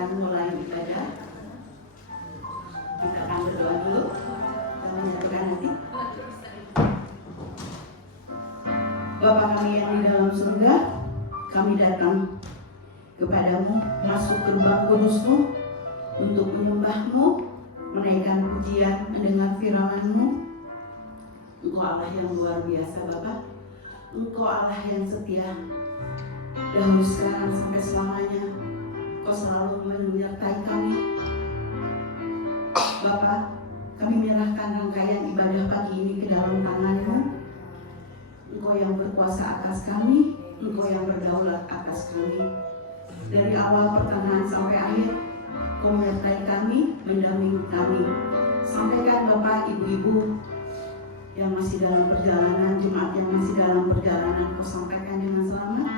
akan mulai ibadah. Kita akan berdoa dulu. Kita menyatukan hati. Bapa kami yang di dalam surga, kami datang kepadamu, masuk ke gerbang kudus-Mu untuk menyembah-Mu, menaikkan pujian, mendengar firman-Mu. Engkau Allah yang luar biasa Bapa. Engkau Allah yang setia, dahulu sekarang sampai selamanya. Engkau selalu menyertai kami Bapa. Kami menyerahkan rangkaian ibadah pagi ini ke dalam tangan-Mu. Engkau yang berkuasa atas kami, Engkau yang berdaulat atas kami. Dari awal pertengahan sampai akhir, Engkau menyertai kami, mendampingi kami. Sampaikan Bapak, Ibu-ibu yang masih dalam perjalanan, jemaat yang masih dalam perjalanan, Engkau sampaikan dengan selamat.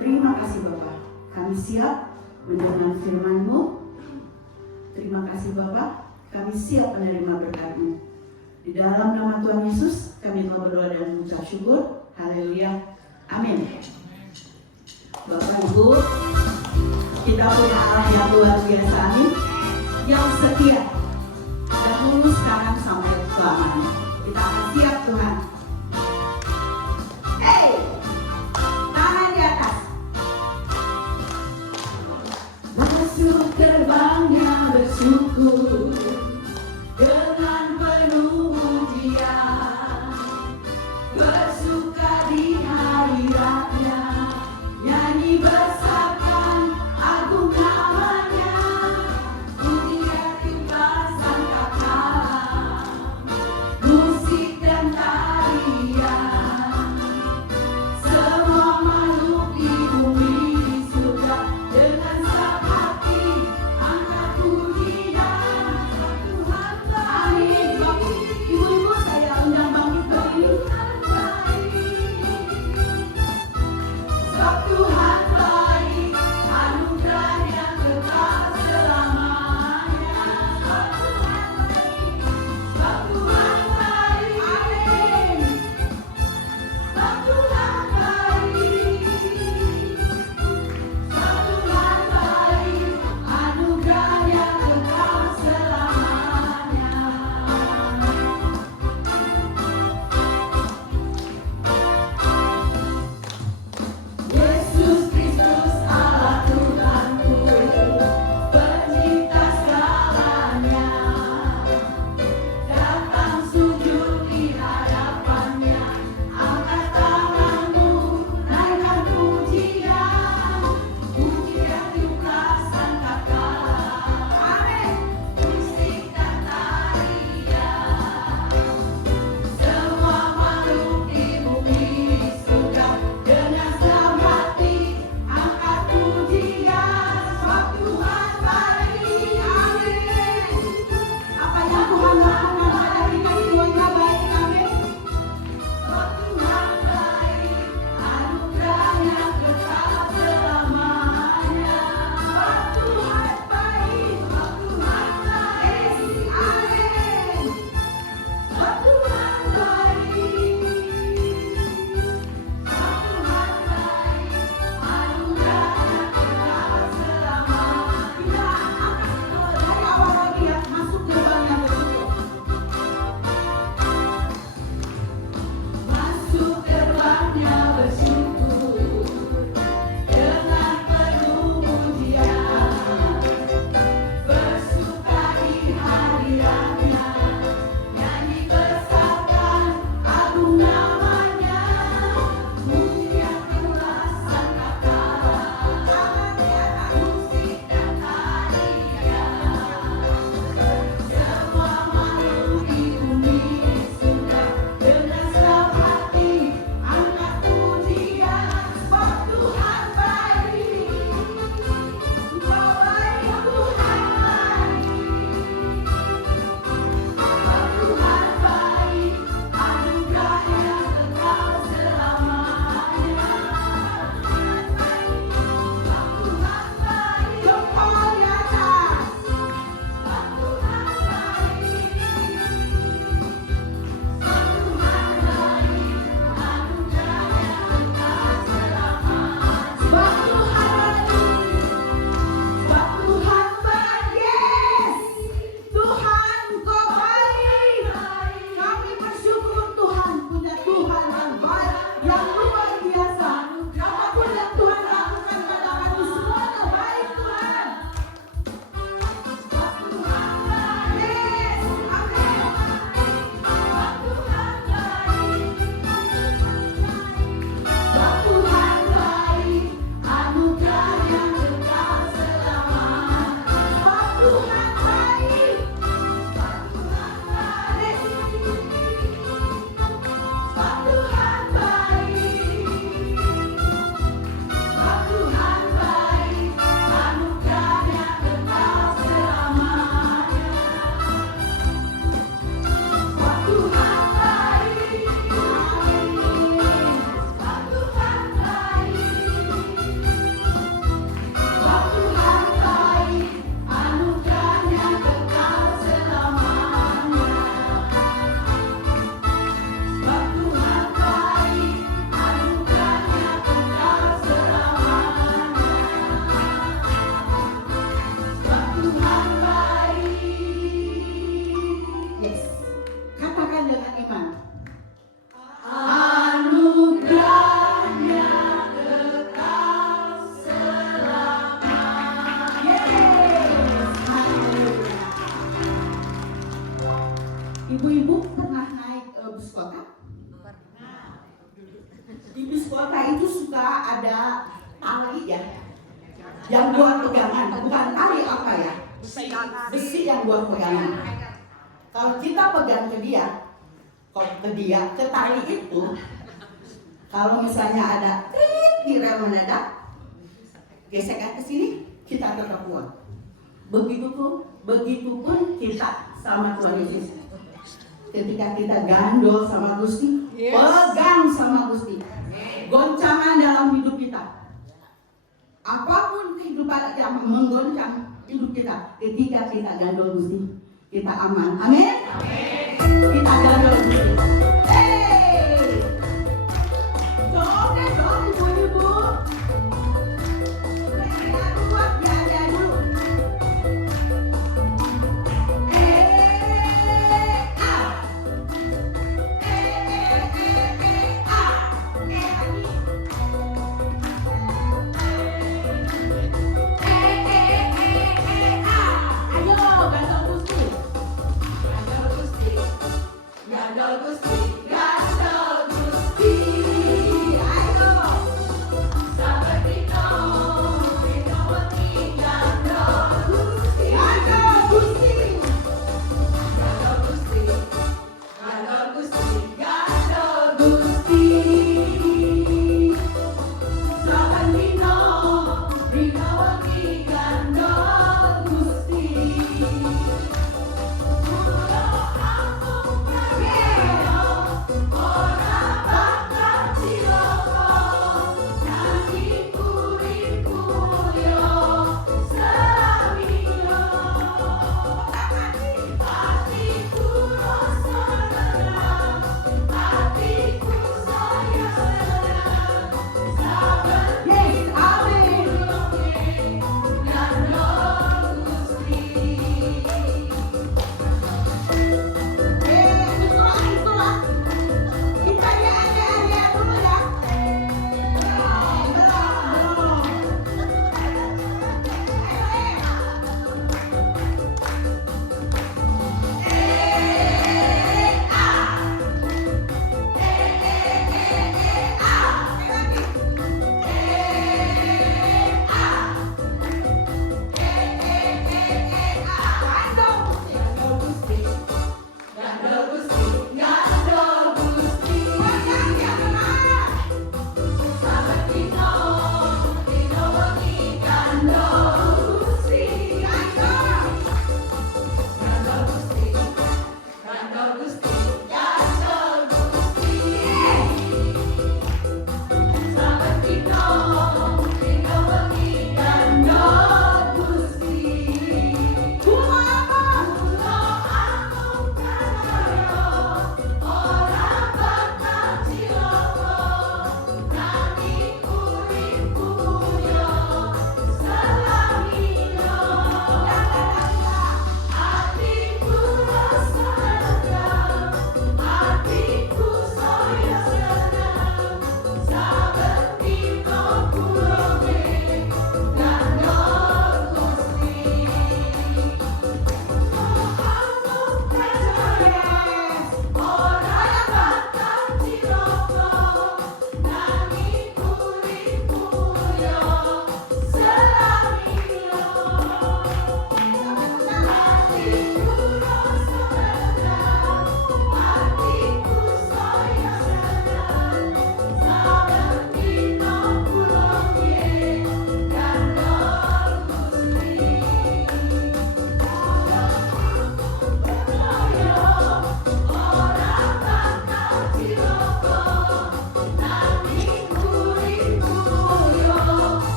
Terima kasih Bapak, kami siap mendengar firman-Mu. Terima kasih Bapak, kami siap menerima berkat-Mu. Di dalam nama Tuhan Yesus, kami telah berdoa dan mengucap syukur. Haleluya. Amin. Bapak Ibu, kita punya Allah yang luar biasa, amin, yang setia, dahulu sekarang sampai selamanya. Kita akan siap Tuhan. Hey, tangan di atas. Masuk terbangnya bersyukur dengan penuh pujian, bersuka di hadiratnya, nyanyi bersabkan agung namanya, pujian tiupan sangkakala, musik dan tarian, semua makhluk di bumi di surga dengan senang hati angkat puji dan Ibu-ibu pernah naik bus kota? Di bis kota itu suka ada tali ya, yang buat pegangan, bukan tali apa ya, besi yang buat pegangan. Kalau kita pegang ke tali itu, kalau misalnya ada klik di rel mendadak, gesekan ke sini, kita tetap kuat. Begitupun kita sama Tuhan Yesus. Ketika kita gandol sama Gusti, pegang sama Gusti, goncangan dalam hidup kita, apapun kehidupan yang menggoncang hidup kita, ketika kita gandol Gusti, kita aman. Amin. Kita gandol Gusti. Dong ibu-ibu. Gandol Gusti,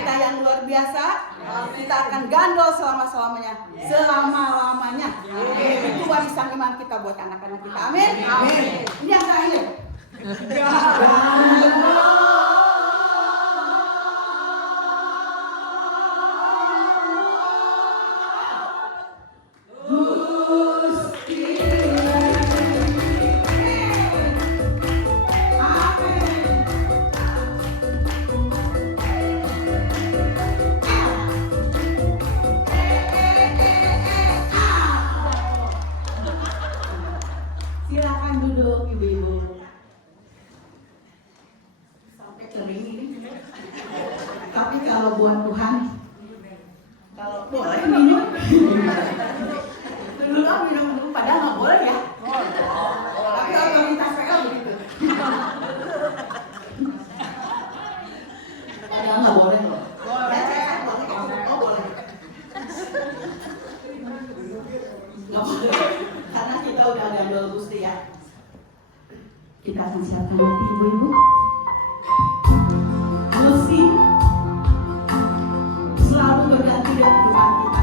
kita yang luar biasa. Kita akan gandol selama-lamanya. Selama-lamanya. Itu warisan iman kita buat anak-anak kita. Amin. Ini yang terakhir. Silakan duduk ibu-ibu. Sampai kering ini. Tapi kalau buat Tuhan, kalau boleh minum. Dulu kan minum dulu, padahal nggak boleh ya. Tapi otoritas PL begitu. Padahal nggak boleh loh. Ya saya boleh, oh boleh. Nggak boleh. Karena kita udah gandol Gusti ya. Kita akan siapkan hati ibu-ibu. Musik selalu berganti dengan kehidupan kita.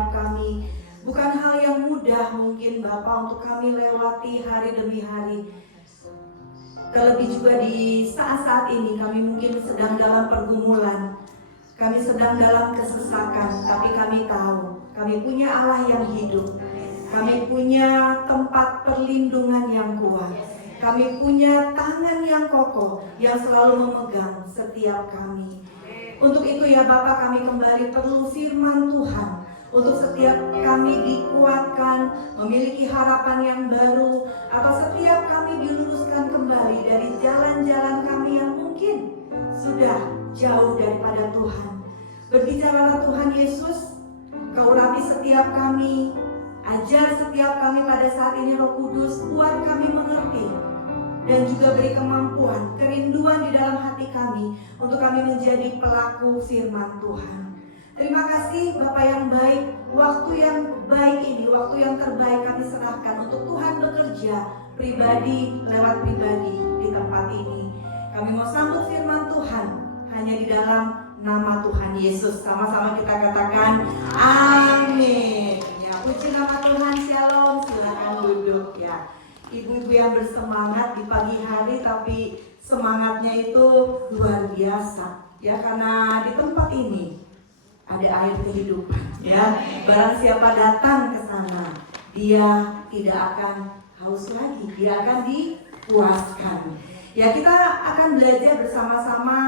setiap kami. Bukan hal yang mudah mungkin Bapak untuk kami lewati hari demi hari. Terlebih juga di saat-saat ini kami mungkin sedang dalam pergumulan, kami sedang dalam kesesakan, tapi kami tahu kami punya Allah yang hidup. Kami punya tempat perlindungan yang kuat. Kami punya tangan yang kokoh yang selalu memegang setiap kami. Untuk itu ya Bapak, kami kembali perlu firman Tuhan. Untuk setiap kami dikuatkan, memiliki harapan yang baru, atau setiap kami diluruskan kembali dari jalan-jalan kami yang mungkin sudah jauh daripada Tuhan. Berbicaralah Tuhan Yesus, Kau urapi setiap kami, ajar setiap kami pada saat ini Roh Kudus, buat kami mengerti dan juga beri kemampuan, kerinduan di dalam hati kami untuk kami menjadi pelaku firman Tuhan. Terima kasih Bapak yang baik, waktu yang baik ini, waktu yang terbaik kami serahkan untuk Tuhan bekerja pribadi lewat pribadi di tempat ini. Kami mau sambut firman Tuhan hanya di dalam nama Tuhan Yesus. Sama-sama kita katakan amin. Ya, puji nama Tuhan. Shalom. Silakan duduk ya. Ibu-ibu yang bersemangat di pagi hari, tapi semangatnya itu luar biasa ya, karena di tempat ini ada air kehidupan ya. Barang siapa datang ke sana, dia tidak akan haus lagi, dia akan dipuaskan. Ya, kita akan belajar bersama-sama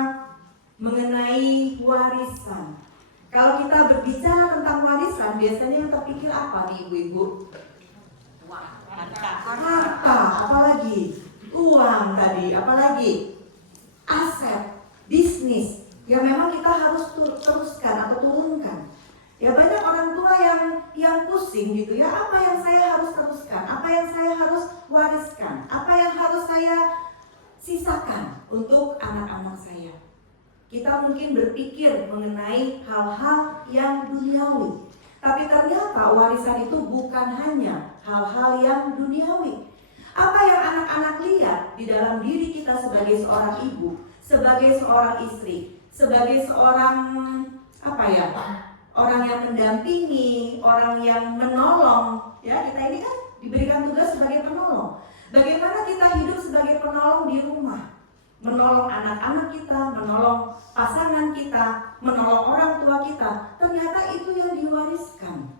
mengenai warisan. Kalau kita berbicara tentang warisan, biasanya yang terpikir apa nih ibu-ibu? Harta, apalagi uang tadi, apalagi aset, bisnis yang memang kita harus teruskan atau turunkan. Ya, banyak orang tua yang pusing gitu ya, apa yang saya harus teruskan, apa yang saya harus wariskan, apa yang harus saya sisakan untuk anak-anak saya. Kita mungkin berpikir mengenai hal-hal yang duniawi, tapi ternyata warisan itu bukan hanya hal-hal yang duniawi. Apa yang anak-anak lihat di dalam diri kita sebagai seorang ibu, sebagai seorang istri, sebagai seorang orang yang mendampingi, orang yang menolong. Ya, kita ini kan diberikan tugas sebagai penolong. Bagaimana kita hidup sebagai penolong di rumah, menolong anak-anak kita, menolong pasangan kita, menolong orang tua kita. Ternyata itu yang diwariskan.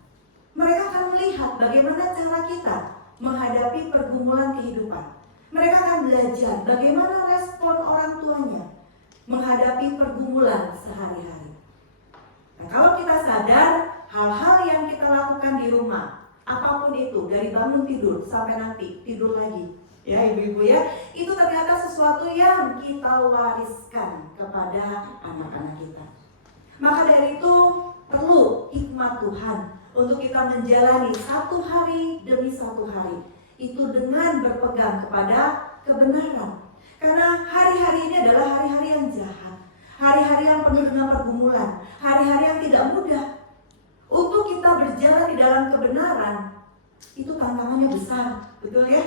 Mereka akan melihat bagaimana cara kita menghadapi pergumulan kehidupan. Mereka akan belajar bagaimana respon orang tuanya menghadapi pergumulan sehari-hari. Nah, kalau kita sadar hal-hal yang kita lakukan di rumah, apapun itu, dari bangun tidur sampai nanti tidur lagi, ya ibu-ibu ya, itu ternyata sesuatu yang kita wariskan kepada anak-anak kita. Maka dari itu perlu hikmat Tuhan untuk kita menjalani satu hari demi satu hari itu dengan berpegang kepada kebenaran. Karena hari-hari ini adalah hari-hari yang jahat, hari-hari yang penuh dengan pergumulan, hari-hari yang tidak mudah. Untuk kita berjalan di dalam kebenaran, itu tantangannya besar, betul ya?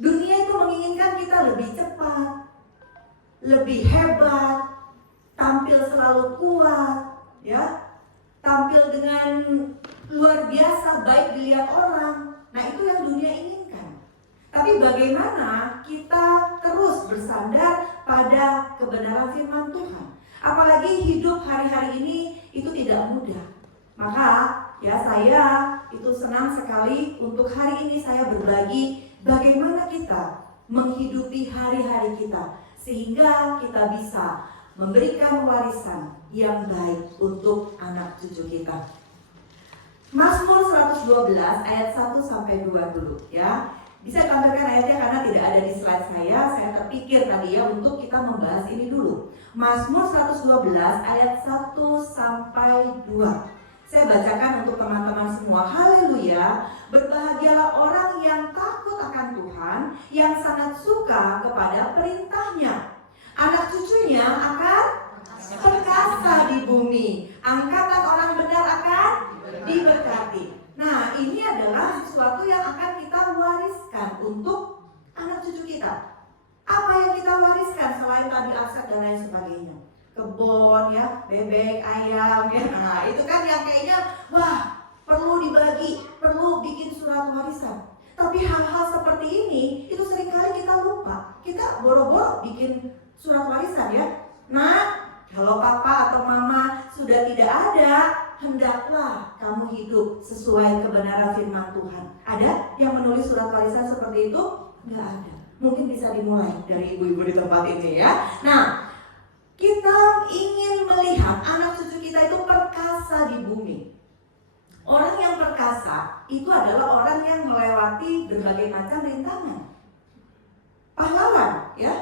Dunia itu menginginkan kita lebih cepat, lebih hebat, tampil selalu kuat, ya, tampil dengan luar biasa, baik dilihat orang. Nah, itu yang dunia inginkan. Tapi bagaimana kita terus bersandar pada kebenaran firman Tuhan? Apalagi hidup hari-hari ini itu tidak mudah. Maka ya, saya itu senang sekali untuk hari ini saya berbagi bagaimana kita menghidupi hari-hari kita sehingga kita bisa memberikan warisan yang baik untuk anak cucu kita. Mazmur 112 ayat 1 sampai 2 dulu ya. Bisa tampilkan ayatnya karena tidak ada di slide saya terpikir tadi ya untuk kita membahas ini dulu. Mazmur 112 ayat 1 sampai 2. Saya bacakan untuk teman-teman semua. Haleluya, berbahagialah orang yang takut akan Tuhan, yang sangat suka kepada perintahnya. Anak cucunya akan perkasa di bumi, angkatan orang benar akan diberkati. Nah, ini adalah sesuatu yang akan kita wariskan untuk anak cucu kita. Apa yang kita wariskan selain tadi aset dan lain sebagainya? Kebun ya, bebek, ayam ya. Nah, itu kan yang kayaknya wah, hidup sesuai kebenaran firman Tuhan. Ada yang menulis surat warisan seperti itu? Nggak ada. Mungkin bisa dimulai dari ibu-ibu di tempat ini ya. Nah, kita ingin melihat anak cucu kita itu perkasa di bumi. Orang yang perkasa itu adalah orang yang melewati berbagai macam rintangan. Pahlawan, ya.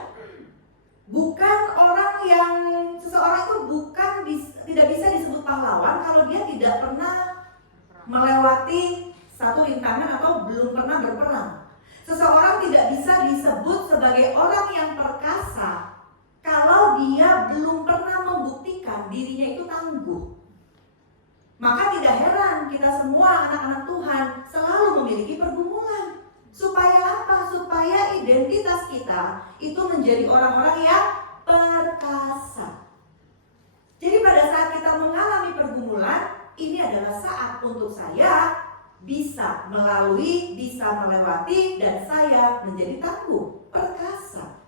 Bukan orang yang seseorang itu tidak bisa disebut pahlawan kalau dia tidak pernah melewati satu rintangan atau belum pernah berperang. Seseorang tidak bisa disebut sebagai orang yang perkasa kalau dia belum pernah membuktikan dirinya itu tangguh. Maka tidak heran kita semua anak-anak Tuhan selalu memiliki pergumulan. Supaya apa? Supaya identitas kita itu menjadi orang-orang yang perkasa. Jadi pada saat kita mengalami pergumulan, ini adalah saat untuk saya bisa melalui, bisa melewati, dan saya menjadi tangguh, perkasa.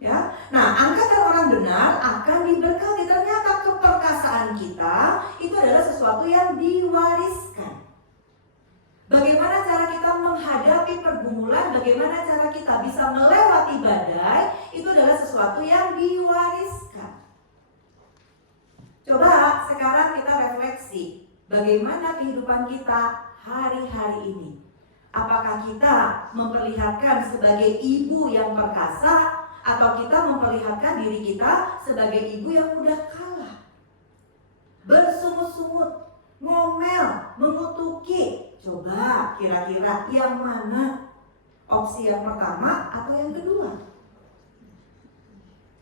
Ya, nah angkatan orang benar akan diberkati. Ternyata keperkasaan kita itu adalah sesuatu yang diwariskan. Bagaimana cara kita menghadapi pergumulan, bagaimana cara kita bisa melewati badai, itu adalah sesuatu yang diwariskan. Coba sekarang kita refleksi, bagaimana kehidupan kita hari-hari ini. Apakah kita memperlihatkan sebagai ibu yang perkasa, atau kita memperlihatkan diri kita sebagai ibu yang mudah kalah, bersungut-sungut, ngomel, mengutuki. Coba kira-kira yang mana? Opsi yang pertama atau yang kedua?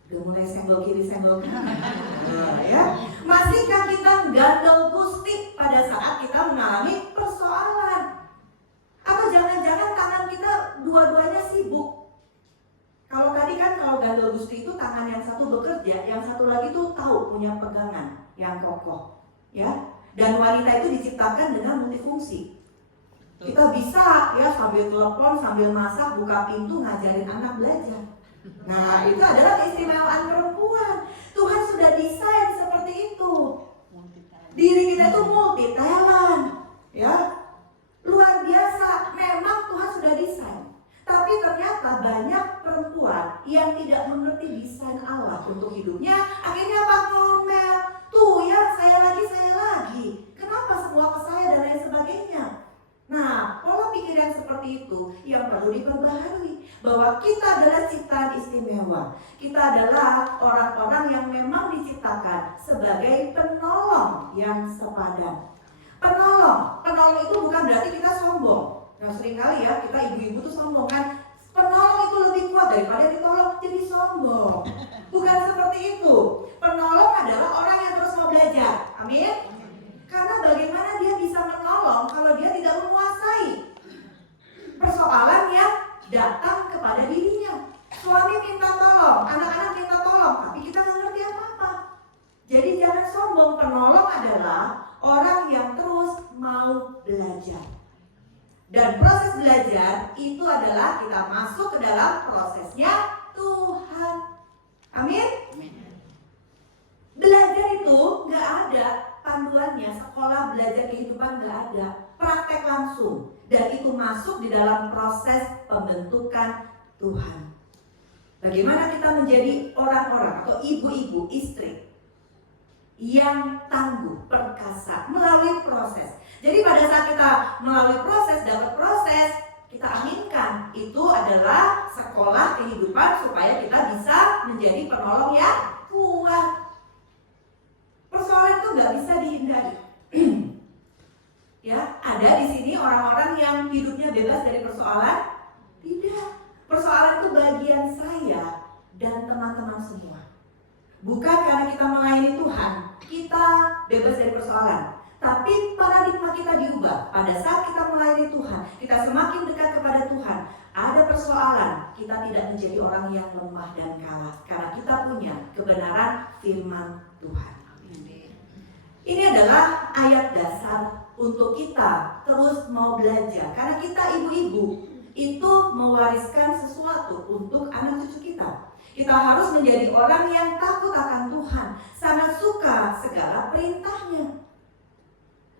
Udah mulai senggol kiri senggol kanan. Ya. Masihkah kita gandel gusti pada saat kita mengalami persoalan? Atau jangan-jangan tangan kita dua-duanya sibuk? Kalau tadi kan kalau gandel gusti itu tangan yang satu bekerja, yang satu lagi tuh tahu punya pegangan yang kokoh, ya. Dan wanita itu diciptakan dengan multifungsi. Kita bisa ya sambil telepon, sambil masak, buka pintu, ngajarin anak belajar. Nah, itu adalah keistimewaan perempuan. Tuhan sudah desain seperti itu. Diri kita itu multi talent, ya. Luar biasa. Memang Tuhan sudah desain. Tapi ternyata banyak perempuan yang tidak mengerti desain Allah untuk hidupnya. Akhirnya apa? Ngomel. Tuh ya, saya lagi. Kenapa semua ke saya dan lain sebagainya? Nah, pola pikir yang seperti itu yang perlu diperbaharui. Bahwa kita adalah ciptaan istimewa. Kita adalah orang-orang yang memang diciptakan sebagai penolong yang sepadan. Penolong itu bukan berarti kita sombong. Nah, seringkali ya kita ibu-ibu tuh sombong kan, penolong itu lebih kuat daripada ditolong, jadi sombong. Bukan seperti itu. Penolong adalah orang yang terus mau belajar. Amin. Karena bagaimana dia bisa menolong kalau dia tidak menguasai persoalan yang datang kepada dirinya. Suami minta tolong, anak-anak minta tolong, tapi kita nggak ngerti apa-apa. Jadi jangan sombong. Penolong adalah orang yang terus mau belajar. Dan proses belajar itu adalah kita masuk ke dalam prosesnya Tuhan. Amin. Belajar itu gak ada panduannya. Sekolah belajar kehidupan gak ada. Praktek langsung. Dan itu masuk di dalam proses pembentukan Tuhan. Bagaimana kita menjadi orang-orang atau ibu-ibu, istri yang tangguh, perkasa melalui proses. Jadi pada saat kita melalui proses, dapat proses, kita aminkan itu adalah sekolah kehidupan supaya kita bisa menjadi penolong yang kuat. Persoalan itu nggak bisa dihindari. Ya, ada di sini orang-orang yang hidupnya bebas dari persoalan? Tidak. Persoalan itu bagian saya dan teman-teman semua. Bukan karena kita melayani Tuhan, kita bebas dari persoalan. Tapi paradigma kita diubah. Pada saat kita melayani Tuhan, kita semakin dekat kepada Tuhan. Ada persoalan, kita tidak menjadi orang yang lemah dan kalah. Karena kita punya kebenaran firman Tuhan. Ini adalah ayat dasar untuk kita terus mau belajar. Karena kita ibu-ibu itu mewariskan sesuatu untuk anak cucu kita. Kita harus menjadi orang yang takut akan Tuhan, sangat suka segala perintahnya.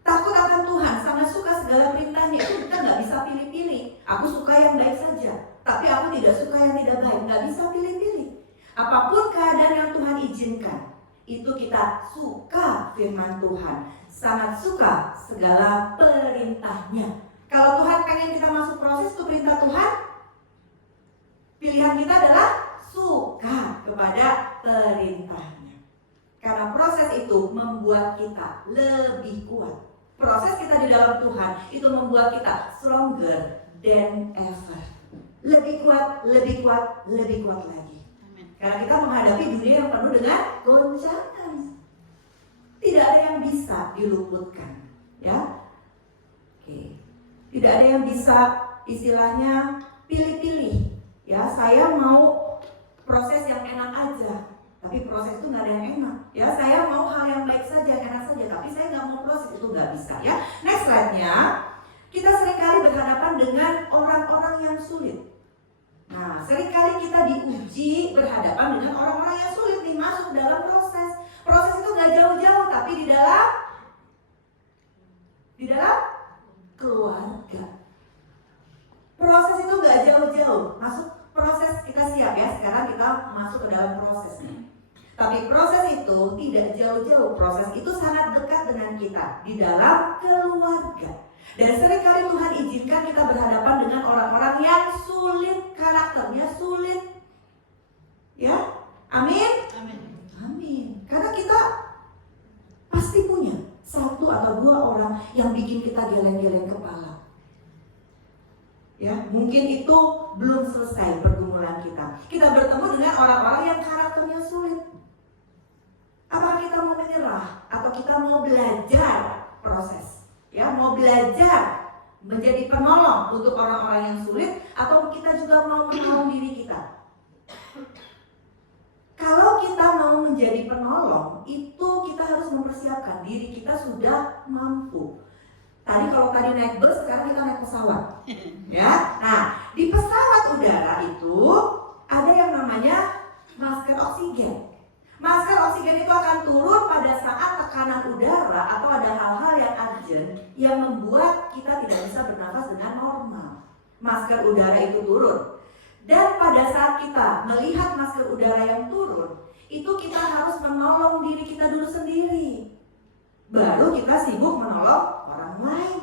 Takut akan Tuhan, sangat suka segala perintahnya. Itu kita nggak bisa pilih-pilih. Aku suka yang baik saja, tapi aku tidak suka yang tidak baik. Nggak bisa pilih-pilih. Apapun keadaan yang Tuhan izinkan, itu kita suka firman Tuhan, sangat suka segala perintahnya. Kalau Tuhan pengen kita masuk proses itu perintah Tuhan, pilihan kita adalah suka kepada perintahnya. Karena proses itu membuat kita lebih kuat. Proses kita di dalam Tuhan itu membuat kita stronger than ever. Lebih kuat, lebih kuat, lebih kuat lagi. Karena kita menghadapi dunia yang penuh dengan goncangan. Tidak ada yang bisa diluputkan, ya. Oke. Tidak ada yang bisa istilahnya pilih-pilih. Ya, saya mau proses yang enak aja, tapi proses itu nggak ada yang enak. Ya, saya mau hal yang baik saja, enak saja, tapi saya nggak mau proses, itu nggak bisa. Ya, next slide-nya, kita seringkali berhadapan dengan orang-orang yang sulit. Nah, seringkali kita diuji berhadapan dengan orang-orang yang sulit nih masuk dalam proses. Proses itu nggak jauh-jauh, tapi di dalam keluarga. Proses itu nggak jauh-jauh, masuk proses kita siap ya. Sekarang kita masuk ke dalam prosesnya. Tapi proses itu tidak jauh-jauh, proses itu sangat dekat dengan kita di dalam keluarga. Dan seringkali Tuhan izinkan kita berhadapan dengan orang-orang yang sulit, karakternya sulit. Ya, amin? Amin. Karena kita pasti punya satu atau dua orang yang bikin kita geleng-geleng kepala. Ya, mungkin itu belum selesai pergumulan kita. Kita bertemu dengan orang-orang yang karakternya sulit. Apakah kita mau menyerah atau kita mau belajar proses? Ya, mau belajar menjadi penolong untuk orang-orang yang sulit, atau kita juga mau menolong diri kita? Kalau kita mau menjadi penolong, itu kita harus mempersiapkan diri kita sudah mampu. Tadi kalau tadi naik bus, sekarang kita naik pesawat. Ya, nah di pesawat udara itu ada yang namanya masker oksigen. Masker oksigen itu akan turun pada saat tekanan udara atau ada hal-hal yang urgent yang membuat kita tidak bisa bernafas dengan normal. Masker udara itu turun. Dan pada saat kita melihat masker udara yang turun, itu kita harus menolong diri kita dulu sendiri. Baru kita sibuk menolong orang lain.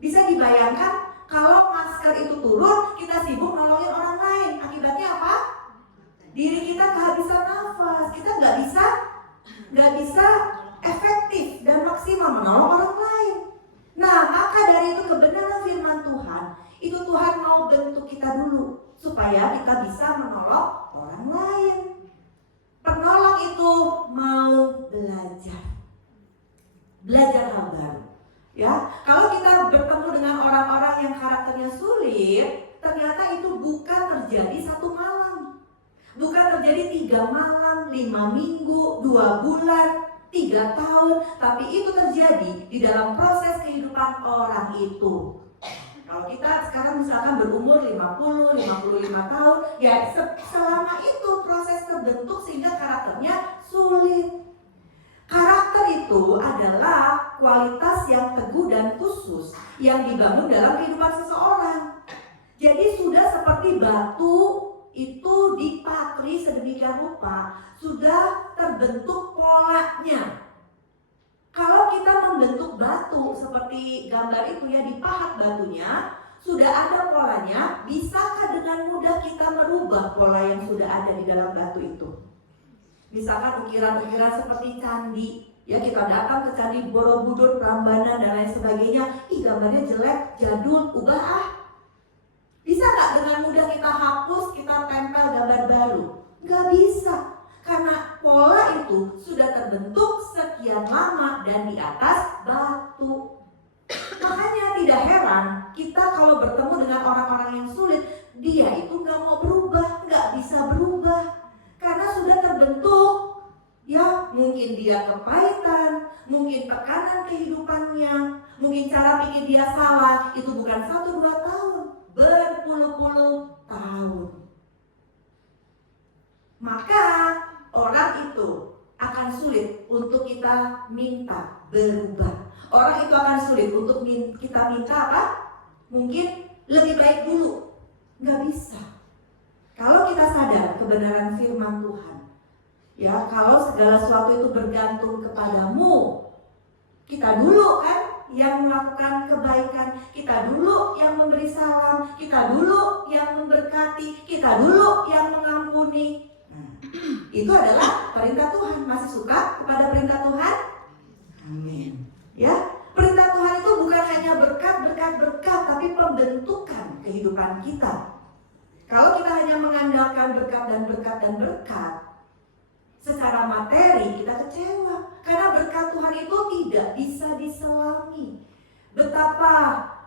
Bisa dibayangkan kalau masker itu turun, kita sibuk nolongin orang lain. Akibatnya apa? Diri kita kehabisan nafas. Kita nggak bisa efektif dan maksimal menolong orang lain. Nah, maka dari itu kebenaran firman Tuhan, itu Tuhan mau bentuk kita dulu supaya kita bisa menolong orang lain. Penolong itu mau belajar hal baru. Ya, kalau kita bertemu dengan orang-orang yang karakternya sulit, ternyata itu bukan terjadi satu malam, bukan terjadi 3 malam, 5 minggu, 2 bulan, 3 tahun, tapi itu terjadi di dalam proses kehidupan orang itu. Kalau kita sekarang misalkan berumur 50, 55 tahun, ya selama itu proses terbentuk sehingga karakternya sulit. Karakter itu adalah kualitas yang teguh dan khusus yang dibangun dalam kehidupan seseorang. Jadi sudah seperti batu itu dipatri sedemikian rupa, sudah terbentuk polanya. Kalau kita membentuk batu seperti gambar itu ya, dipahat batunya, sudah ada polanya, bisakah dengan mudah kita merubah pola yang sudah ada di dalam batu itu? Misalkan ukiran-ukiran seperti candi, ya kita datang ke Candi Borobudur, Prambanan dan lain sebagainya, gambarnya jelek, jadul, ubah Bisa nggak dengan mudah kita hapus, kita tempel gambar baru? Nggak bisa, karena pola itu sudah terbentuk sekian lama dan di atas batu. Makanya tidak heran kita kalau bertemu dengan orang-orang yang sulit, dia itu nggak mau berubah, nggak bisa berubah. Karena sudah terbentuk, ya mungkin dia kepahitan, mungkin tekanan kehidupannya, mungkin cara pikir dia salah, itu bukan 1-2 tahun, berpuluh-puluh tahun. Maka orang itu akan sulit untuk kita minta berubah. orang itu akan sulit untuk kita minta apa? Mungkin lebih baik dulu. Nggak bisa. Kalau kita sadar kebenaran firman Tuhan, ya, kalau segala sesuatu itu bergantung kepadamu, kita dulu kan yang melakukan kebaikan, kita dulu yang memberi salam, kita dulu yang memberkati, kita dulu yang mengampuni. Nah, itu adalah perintah Tuhan. Masih suka kepada perintah Tuhan? Amin. Ya, perintah Tuhan itu bukan hanya berkat, tapi pembentukan kehidupan kita. Kalau kita hanya mengandalkan berkat, secara materi kita kecewa. Karena berkat Tuhan itu tidak bisa diselami. Betapa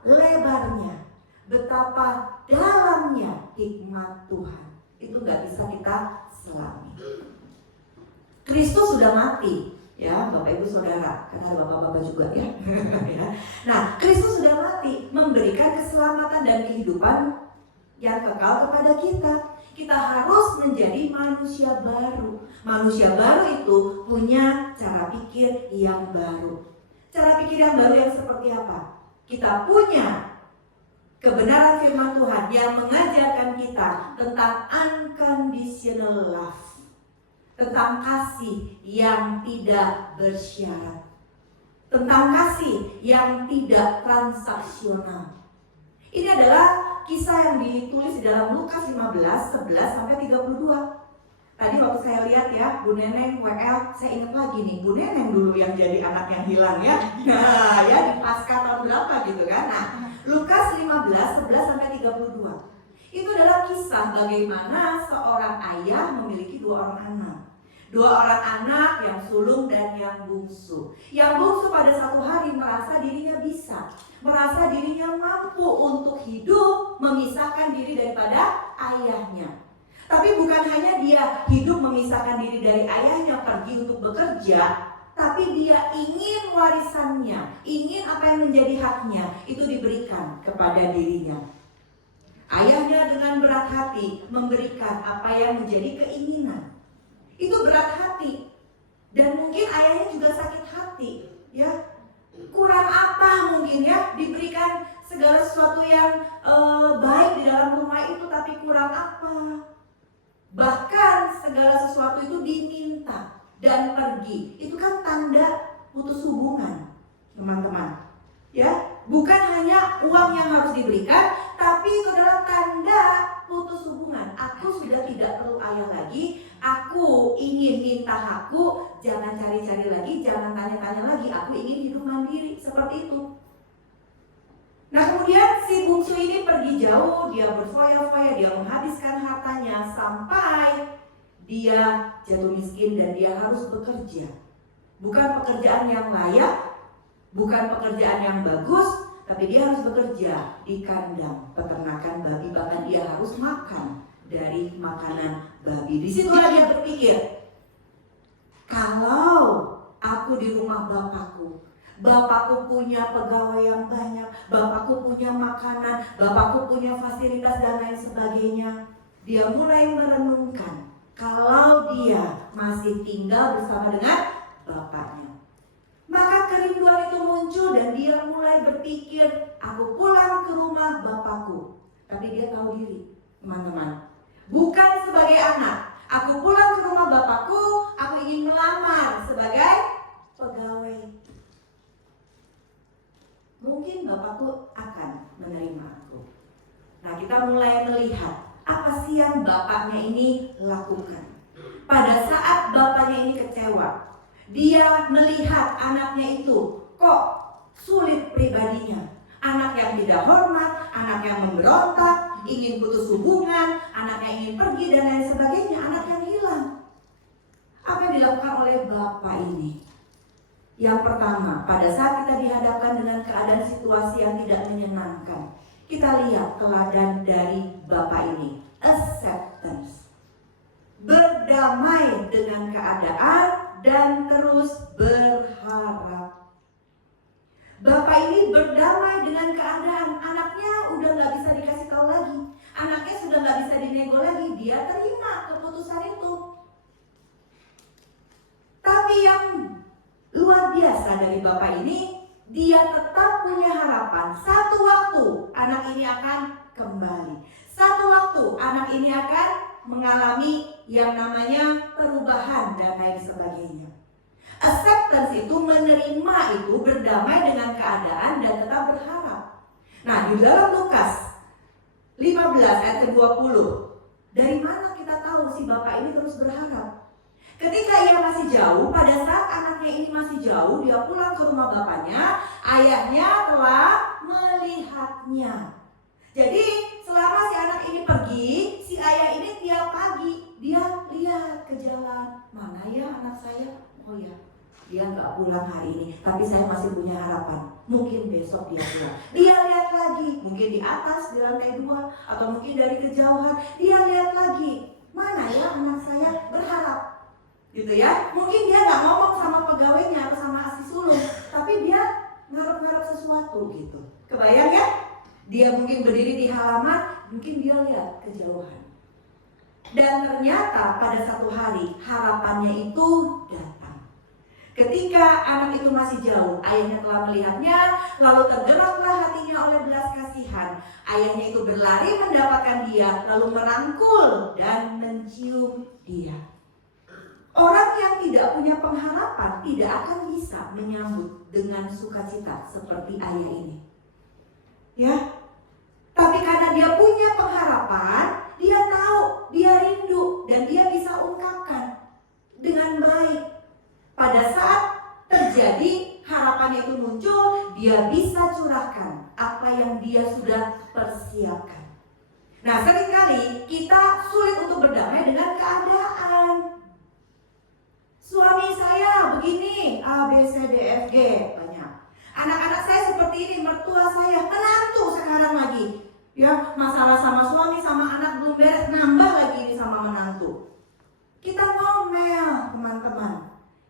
lebarnya, betapa dalamnya hikmat Tuhan, itu gak bisa kita selami. Kristus sudah mati, ya Bapak Ibu Saudara, karena ada bapak-bapak juga ya. Nah, Kristus sudah mati, memberikan keselamatan dan kehidupan yang kekal kepada kita. Kita harus menjadi manusia baru. Manusia baru itu punya cara pikir yang baru. Cara pikir yang baru yang seperti apa? Kita punya kebenaran firman Tuhan yang mengajarkan kita tentang unconditional love, tentang kasih yang tidak bersyarat, tentang kasih yang tidak transaksional. Ini adalah kisah yang ditulis di dalam Lukas 15:11-32. Tadi waktu saya lihat ya, Bu Neneng WL, saya ingat lagi nih, Bu Neneng dulu yang jadi anak yang hilang ya. Nah, ya di pasca tahun berapa gitu kan. Nah, Lukas 15:11-32. Itu adalah kisah bagaimana seorang ayah memiliki dua orang anak. Dua orang anak yang sulung dan yang bungsu. Yang bungsu pada satu hari merasa dirinya bisa, merasa dirinya mampu untuk hidup memisahkan diri daripada ayahnya. Tapi bukan hanya dia hidup memisahkan diri dari ayahnya, pergi untuk bekerja, tapi dia ingin warisannya, ingin apa yang menjadi haknya itu diberikan kepada dirinya. Ayahnya dengan berat hati memberikan apa yang menjadi keinginan. Itu berat hati. Dan mungkin ayahnya juga sakit hati, ya. Kurang apa mungkin ya, diberikan segala sesuatu yang baik di dalam rumah itu, tapi kurang apa. Bahkan segala sesuatu itu diminta dan pergi. Itu kan tanda putus hubungan, teman-teman. Ya, bukan hanya uang yang harus diberikan, tapi itu adalah tanda putus hubungan. Aku sudah tidak perlu ayah lagi. Aku ingin minta hakku. Jangan cari-cari lagi, jangan tanya-tanya lagi. Aku ingin hidup mandiri, seperti itu. Nah, kemudian si bungsu ini pergi jauh, dia berfoya-foya, dia menghabiskan hartanya sampai dia jatuh miskin dan dia harus bekerja. Bukan pekerjaan yang layak, bukan pekerjaan yang bagus, tapi dia harus bekerja di kandang peternakan babi, bahkan dia harus makan dari makanan babi. Disitulah dia berpikir, kalau aku di rumah Bapakku punya pegawai yang banyak, Bapakku punya makanan, Bapakku punya fasilitas dan lain sebagainya. Dia mulai merenungkan kalau dia masih tinggal bersama dengan bapaknya. Maka kerinduan itu muncul dan dia mulai berpikir, aku pulang ke rumah Bapakku. Tapi dia tahu diri, teman-teman, bukan sebagai anak. Aku pulang ke rumah Bapakku, aku ingin melamar sebagai pegawai. Mungkin Bapakku akan menerima aku. Nah, kita mulai melihat apa sih yang bapaknya ini lakukan. Pada saat bapaknya ini kecewa, dia melihat anaknya itu kok sulit pribadinya. Anak yang tidak hormat, anak yang memberontak, ingin putus hubungan, anak yang ingin pergi dan lain sebagainya, anak yang hilang. Apa yang dilakukan oleh bapak ini? Yang pertama, pada saat kita dihadapkan dengan keadaan situasi yang tidak menyenangkan, kita lihat teladan dari bapak ini, acceptance, berdamai dengan keadaan dan terus berharap. Bapak ini berdamai dengan keadaan, anaknya udah gak bisa dikasih tahu lagi, anaknya sudah gak bisa dinego lagi, dia terima keputusan itu. Tapi yang luar biasa dari bapak ini, pengharapan, satu waktu anak ini akan kembali. Satu waktu anak ini akan mengalami yang namanya perubahan dan lain sebagainya. Acceptance itu menerima itu, berdamai dengan keadaan dan tetap berharap. Nah, di dalam Lukas 15 ayat ke-20, dari mana kita tahu si bapak ini terus berharap? Ketika ia masih jauh, pada saat anaknya ini masih jauh, dia pulang ke rumah bapaknya, ayahnya telah melihatnya. Jadi selama si anak ini pergi, si ayah ini tiap pagi dia lihat ke jalan, mana ya anak saya? Oh ya, dia nggak pulang hari ini, tapi saya masih punya harapan. Mungkin besok dia pulang. Dia lihat lagi, mungkin di atas di lantai 2 atau mungkin dari kejauhan. Dia lihat lagi, mana ya anak saya, berharap, gitu ya. Mungkin dia nggak ngomong sama pegawainya atau sama asisten sulung, tapi dia ngarep-ngarep sesuatu gitu. Kebayang ya? Dia mungkin berdiri di halaman, mungkin dia lihat kejauhan. Dan ternyata pada satu hari harapannya itu datang. Ketika anak itu masih jauh, ayahnya telah melihatnya, lalu tergeraklah hatinya oleh belas kasihan. Ayahnya itu berlari mendapatkan dia, lalu merangkul dan mencium dia. Orang yang tidak punya pengharapan tidak akan bisa menyambut dengan sukacita seperti ayah ini. Ya, tapi karena dia punya pengharapan, dia tahu, dia rindu, dan dia bisa ungkapkan dengan baik. Pada saat terjadi harapannya itu muncul, dia bisa curahkan apa yang dia sudah persiapkan. Nah, seringkali kita sulit untuk berdamai dengan keadaan. Suami saya begini, A, B, C, D, F, G, banyak. Anak-anak saya seperti ini, mertua saya, menantu sekarang lagi. Ya, masalah sama suami, sama anak belum beres, nambah lagi ini sama menantu. Kita ngomel, teman-teman.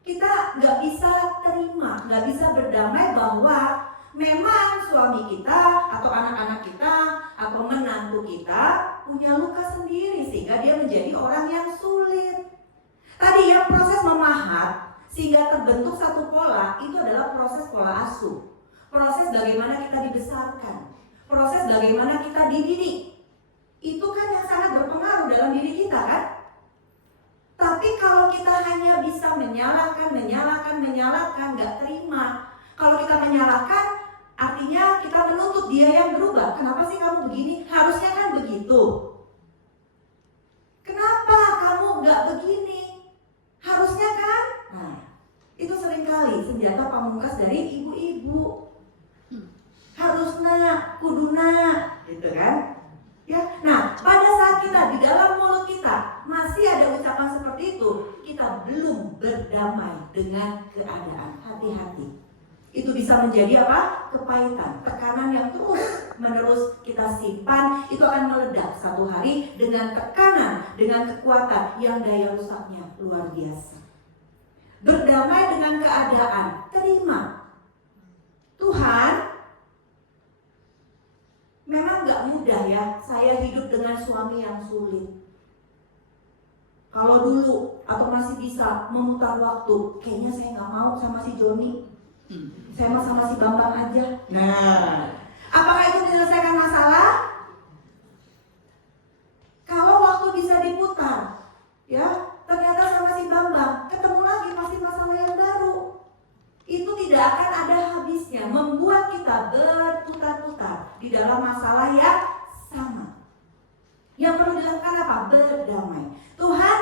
Kita nggak bisa terima, nggak bisa berdamai bahwa memang suami kita atau anak-anak kita atau menantu kita punya luka sendiri sehingga dia menjadi orang yang sulit. Tadi yang proses memahat sehingga terbentuk satu pola itu adalah proses pola asuh. Proses bagaimana kita dibesarkan, proses bagaimana kita dididik. Itu kan yang sangat berpengaruh dalam diri kita kan? Tapi kalau kita hanya bisa menyalahkan, gak terima. Kalau kita menyalahkan, artinya kita menuntut dia yang berubah. Kenapa sih kamu begini? Harusnya kan begitu. Kenapa kamu gak begini? Harusnya kan? Nah, itu seringkali senjata pamungkas dari ibu-ibu. Harusnya, kuduna, gitu kan? Ya, nah pada saat kita di dalam mulut kita masih ada ucapan seperti itu, kita belum berdamai dengan keadaan. Hati-hati. Itu bisa menjadi apa? Kepahitan, tekanan yang terus menerus kita simpan, itu akan meledak satu hari dengan tekanan, dengan kekuatan yang daya rusaknya luar biasa. Berdamai dengan keadaan, terima. Tuhan, memang gak mudah ya, saya hidup dengan suami yang sulit. Kalau dulu atau masih bisa memutar waktu, kayaknya saya gak mau sama si Joni. Saya mau sama si Bambang aja. Nah, apakah itu menyelesaikan masalah? Kalau waktu bisa diputar, ya, ternyata sama si Bambang ketemu lagi masih masalah yang baru. Itu tidak akan ada habisnya, membuat kita berputar-putar di dalam masalah yang sama. Yang perlu dilakukan apa? Berdamai. Tuhan,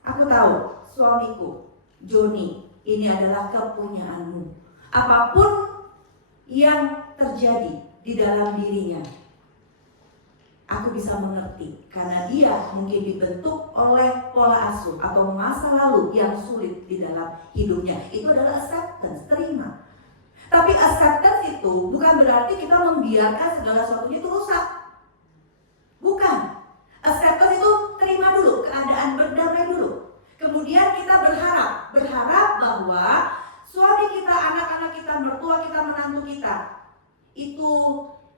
aku tahu suamiku, Joni, ini adalah kepunyaanmu. Apapun yang terjadi di dalam dirinya, aku bisa mengerti karena dia mungkin dibentuk oleh pola asuh atau masa lalu yang sulit di dalam hidupnya. Itu adalah acceptance, terima. Tapi acceptance itu bukan berarti kita membiarkan segala sesuatunya itu rusak. Bukan. Acceptance itu terima dulu keadaan, berdamai dulu. Kemudian kita berharap bahwa suami kita, anak-anak kita, mertua kita, menantu kita itu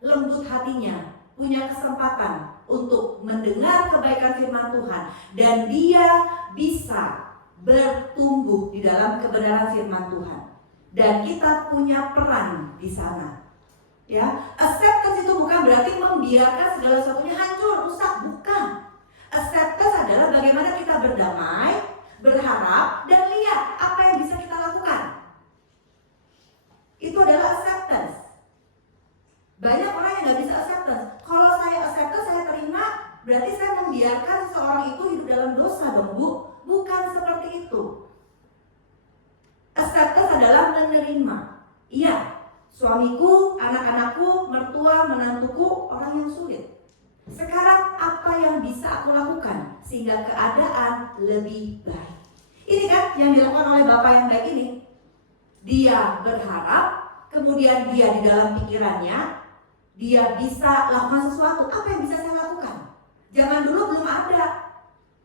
lembut hatinya, punya kesempatan untuk mendengar kebaikan firman Tuhan, dan dia bisa bertumbuh di dalam kebenaran firman Tuhan, dan kita punya peran di sana. Ya, acceptance itu bukan berarti membiarkan segala sesuatunya hancur, rusak, bukan. Acceptance adalah bagaimana kita berdamai, berharap, dan lihat apa yang bisa kita lakukan. Itu adalah acceptance. Banyak orang yang gak bisa acceptance. Kalau saya acceptance, saya terima, berarti saya membiarkan seseorang itu hidup dalam dosa dong, Bu. Bukan seperti itu. Acceptance adalah menerima. Iya, suamiku, anak-anakku, mertua, menantuku orang yang sulit. Sekarang apa yang bisa aku lakukan sehingga keadaan lebih baik? Ini kan yang dilakukan oleh Bapak yang baik ini. Dia berharap, kemudian dia di dalam pikirannya, dia bisa lakukan sesuatu. Apa yang bisa saya lakukan? Zaman dulu belum ada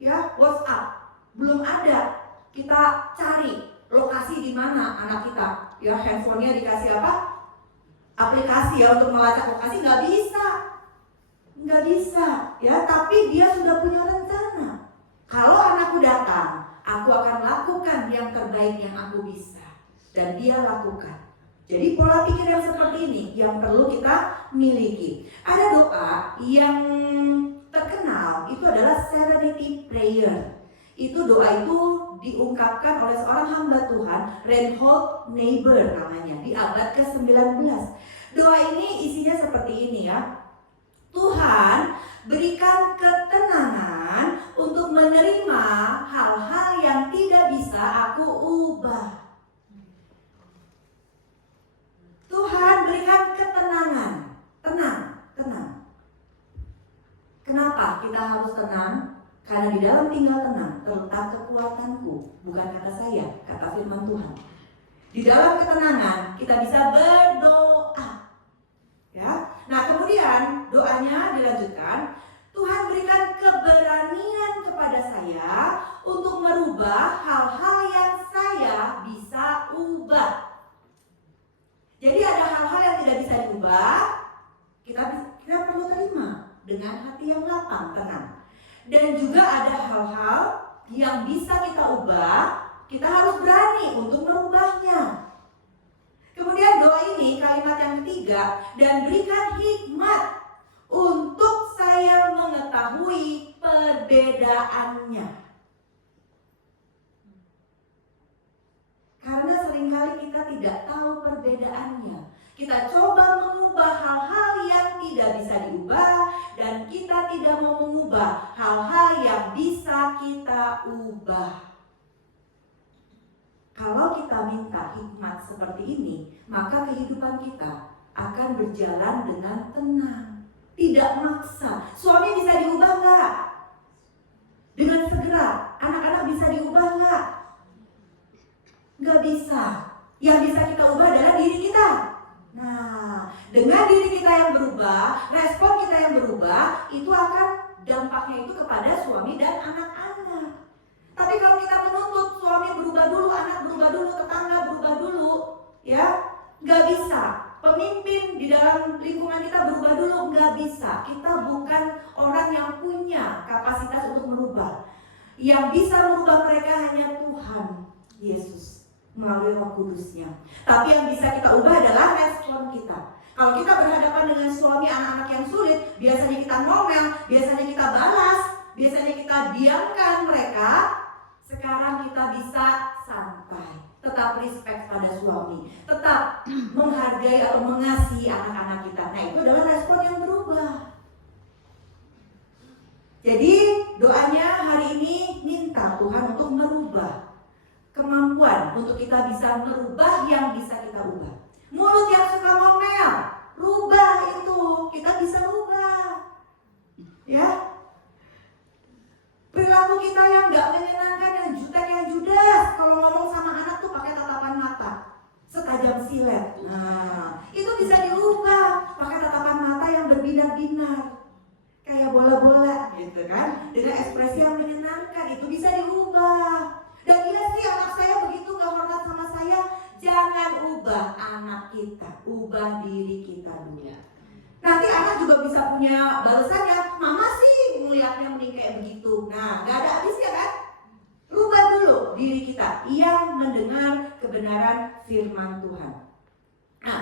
ya WhatsApp, belum ada. Kita cari lokasi di mana anak kita, ya handphonenya dikasih apa? Aplikasi ya untuk melacak lokasi, nggak bisa, ya. Tapi dia sudah punya rencana. Kalau anakku datang, aku akan lakukan yang terbaik yang aku bisa, dan dia lakukan. Jadi pola pikir yang seperti ini yang perlu kita miliki. Ada doa yang terkenal, itu adalah serenity prayer. Itu doa itu diungkapkan oleh seorang hamba Tuhan, Reinhold Niebuhr namanya, di abad ke-19. Doa ini isinya seperti ini ya. Tuhan, berikan ketenangan untuk menerima hal-hal yang tidak bisa aku ubah. Tuhan, berikan ketenangan. Tenang. Kenapa kita harus tenang? Karena di dalam tinggal tenang terletak kekuatanku, bukan kata saya, kata firman Tuhan. Di dalam ketenangan kita bisa berdoa. Ya. Nah, kemudian doanya dilanjutkan, Tuhan berikan keberanian kepada saya untuk merubah hal-hal yang saya bisa ubah. Jadi ada hal-hal yang tidak bisa diubah, kita perlu terima dengan hati yang lapang, tenang. Dan juga ada hal-hal yang bisa kita ubah, kita harus berani untuk merubahnya. Kemudian doa ini kalimat yang ketiga, dan berikan hikmat untuk saya mengetahui perbedaannya. Karena seringkali kita tidak tahu perbedaannya. Kita coba mengubah hal-hal yang tidak bisa diubah, dan kita tidak mau mengubah hal-hal yang bisa kita ubah. Kalau kita minta hikmat seperti ini, maka kehidupan kita akan berjalan dengan tenang, tidak maksa. Suami bisa diubah nggak? Dengan segera. Anak-anak bisa diubah nggak? Nggak bisa. Yang bisa kita ubah adalah diri kita. Nah, dengan diri kita yang berubah, respon kita yang berubah, itu akan dampaknya itu kepada suami dan anak-anak. Tapi kalau kita menuntut suami berubah dulu, anak berubah dulu, tetangga berubah dulu, ya nggak bisa. Pemimpin di dalam lingkungan kita berubah dulu, nggak bisa. Kita bukan orang yang punya kapasitas untuk merubah. Yang bisa merubah mereka hanya Tuhan Yesus melalui Roh Kudusnya. Tapi yang bisa kita ubah adalah respon kita. Kalau kita berhadapan dengan suami anak-anak yang sulit, biasanya kita ngomel, biasanya kita balas, biasanya kita diamkan mereka. Sekarang kita bisa santai, tetap respect pada suami, tetap menghargai atau mengasihi anak-anak kita. Nah, itu adalah respon yang berubah. Jadi doanya hari ini minta Tuhan untuk merubah kemampuan untuk kita bisa merubah yang bisa kita ubah. Mulut yang suka ngomel, rubah itu, kita bisa rubah. Ya. Perilaku kita yang gak menyenangkan, yang jutek, yang judas. Kalau ngomong sama anak tuh pakai tatapan mata setajam silet. Nah, itu bisa diubah pakai tatapan mata yang berbinar-binar, kayak bola-bola gitu kan, dengan ekspresi yang menyenangkan. Itu bisa diubah. Dan iya sih, anak saya begitu gak hormat sama saya. Jangan ubah anak kita, ubah diri kita dulu. Nanti anak juga bisa punya balasannya, mama sih melihatnya mending kayak begitu. Nah, gak ada habisnya kan? Rubah dulu diri kita yang mendengar kebenaran firman Tuhan. Nah,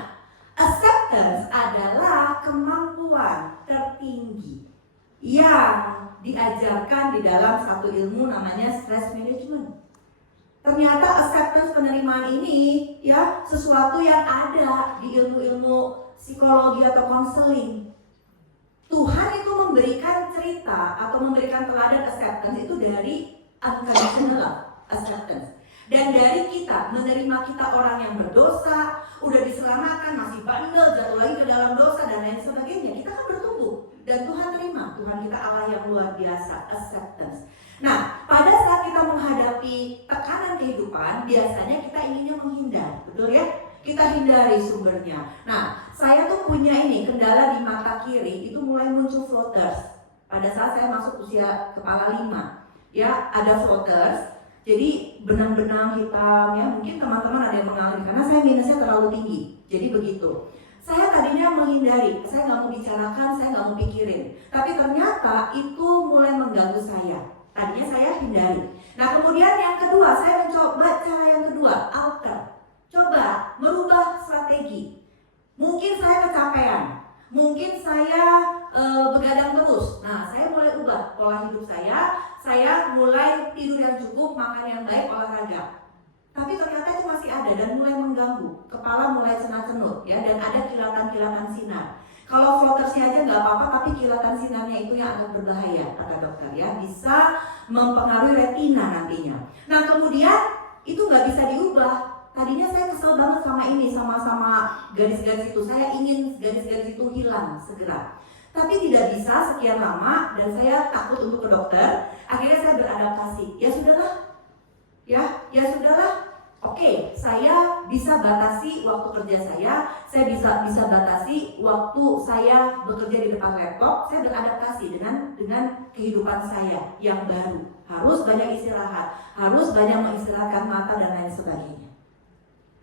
accept acceptance adalah kemampuan tertinggi yang diajarkan di dalam satu ilmu namanya stress management. Ternyata acceptance, penerimaan ini ya sesuatu yang ada di ilmu-ilmu psikologi atau konseling. Tuhan itu memberikan cerita atau memberikan teladan acceptance itu dari unconditional acceptance. Dan dari kita, menerima kita orang yang berdosa, udah diselamatkan, masih bandel, jatuh lagi ke dalam dosa dan lain sebagainya. Kita kan bertumbuh dan Tuhan terima. Tuhan kita Allah yang luar biasa, acceptance. Nah, pada saat kita menghadapi tekanan kehidupan, biasanya kita inginnya menghindar, betul ya? Kita hindari sumbernya. Nah, saya tuh punya ini, kendala di mata kiri, itu mulai muncul floaters. Pada saat saya masuk usia kepala 5, ya ada floaters. Jadi benang-benang hitam ya, mungkin teman-teman ada yang mengalami karena saya minusnya terlalu tinggi. Jadi begitu. Saya tadinya menghindari, saya nggak mau bicarakan, saya nggak mau pikirin. Tapi ternyata itu mulai mengganggu saya. Tadinya saya hindari. Nah kemudian yang kedua, saya mencoba cara yang kedua, alter. Coba merubah strategi. Mungkin saya kecapean, mungkin saya begadang terus. Nah saya mulai ubah pola hidup saya mulai tidur yang cukup, makan yang baik, olahraga. Tapi ternyata itu masih ada dan mulai mengganggu. Kepala mulai cenut-cenut ya, dan ada kilatan-kilatan sinar. Kalau floatersnya aja nggak apa-apa, tapi kilatan sinarnya itu yang agak berbahaya kata dokter ya, bisa mempengaruhi retina nantinya. Nah kemudian itu nggak bisa diubah. Tadinya saya kesel banget sama ini, sama garis-garis itu. Saya ingin garis-garis itu hilang segera. Tapi tidak bisa sekian lama dan saya takut untuk ke dokter. Akhirnya saya beradaptasi. Ya sudahlah. Oke, saya bisa batasi waktu kerja saya bisa batasi waktu saya bekerja di depan laptop. Saya beradaptasi dengan kehidupan saya yang baru. Harus banyak istirahat, harus banyak mengistirahatkan mata dan lain sebagainya.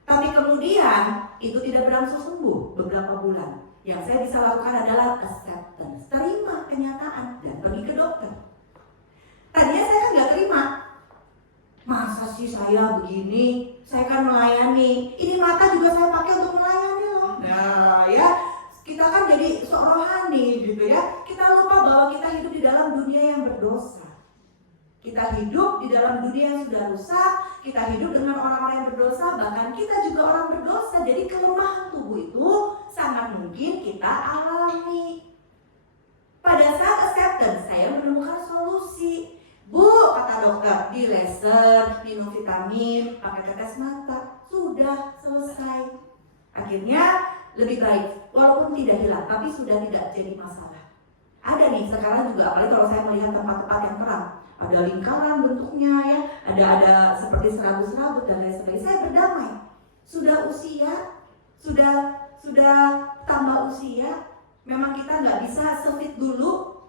Tapi kemudian itu tidak berangsur sembuh beberapa bulan. Yang saya bisa lakukan adalah acceptance, terima kenyataan dan pergi ke dokter. Tadinya saya kan nggak terima. Masa sih saya begini? Saya kan melayani. Ini mata juga saya pakai untuk melayani loh. Nah ya, kita kan jadi sok rohani gitu ya. Kita lupa bahwa kita hidup di dalam dunia yang berdosa. Kita hidup di dalam dunia yang sudah rusak. Kita hidup dengan orang-orang yang berdosa. Bahkan kita juga orang berdosa. Jadi kelemahan tubuh itu sangat mungkin kita alami. Pada saat acceptance, saya menemukan solusi. Bu, kata dokter, di laser, minum vitamin, pakai tetes mata, sudah selesai. Akhirnya lebih baik, walaupun tidak hilang, tapi sudah tidak jadi masalah. Ada nih sekarang juga, apalagi kalau saya melihat tempat-tempat yang terang, ada lingkaran bentuknya ya, ada seperti serabut-serabut dan lain sebagainya. Saya berdamai. Sudah usia, sudah tambah usia, memang kita nggak bisa sefit dulu.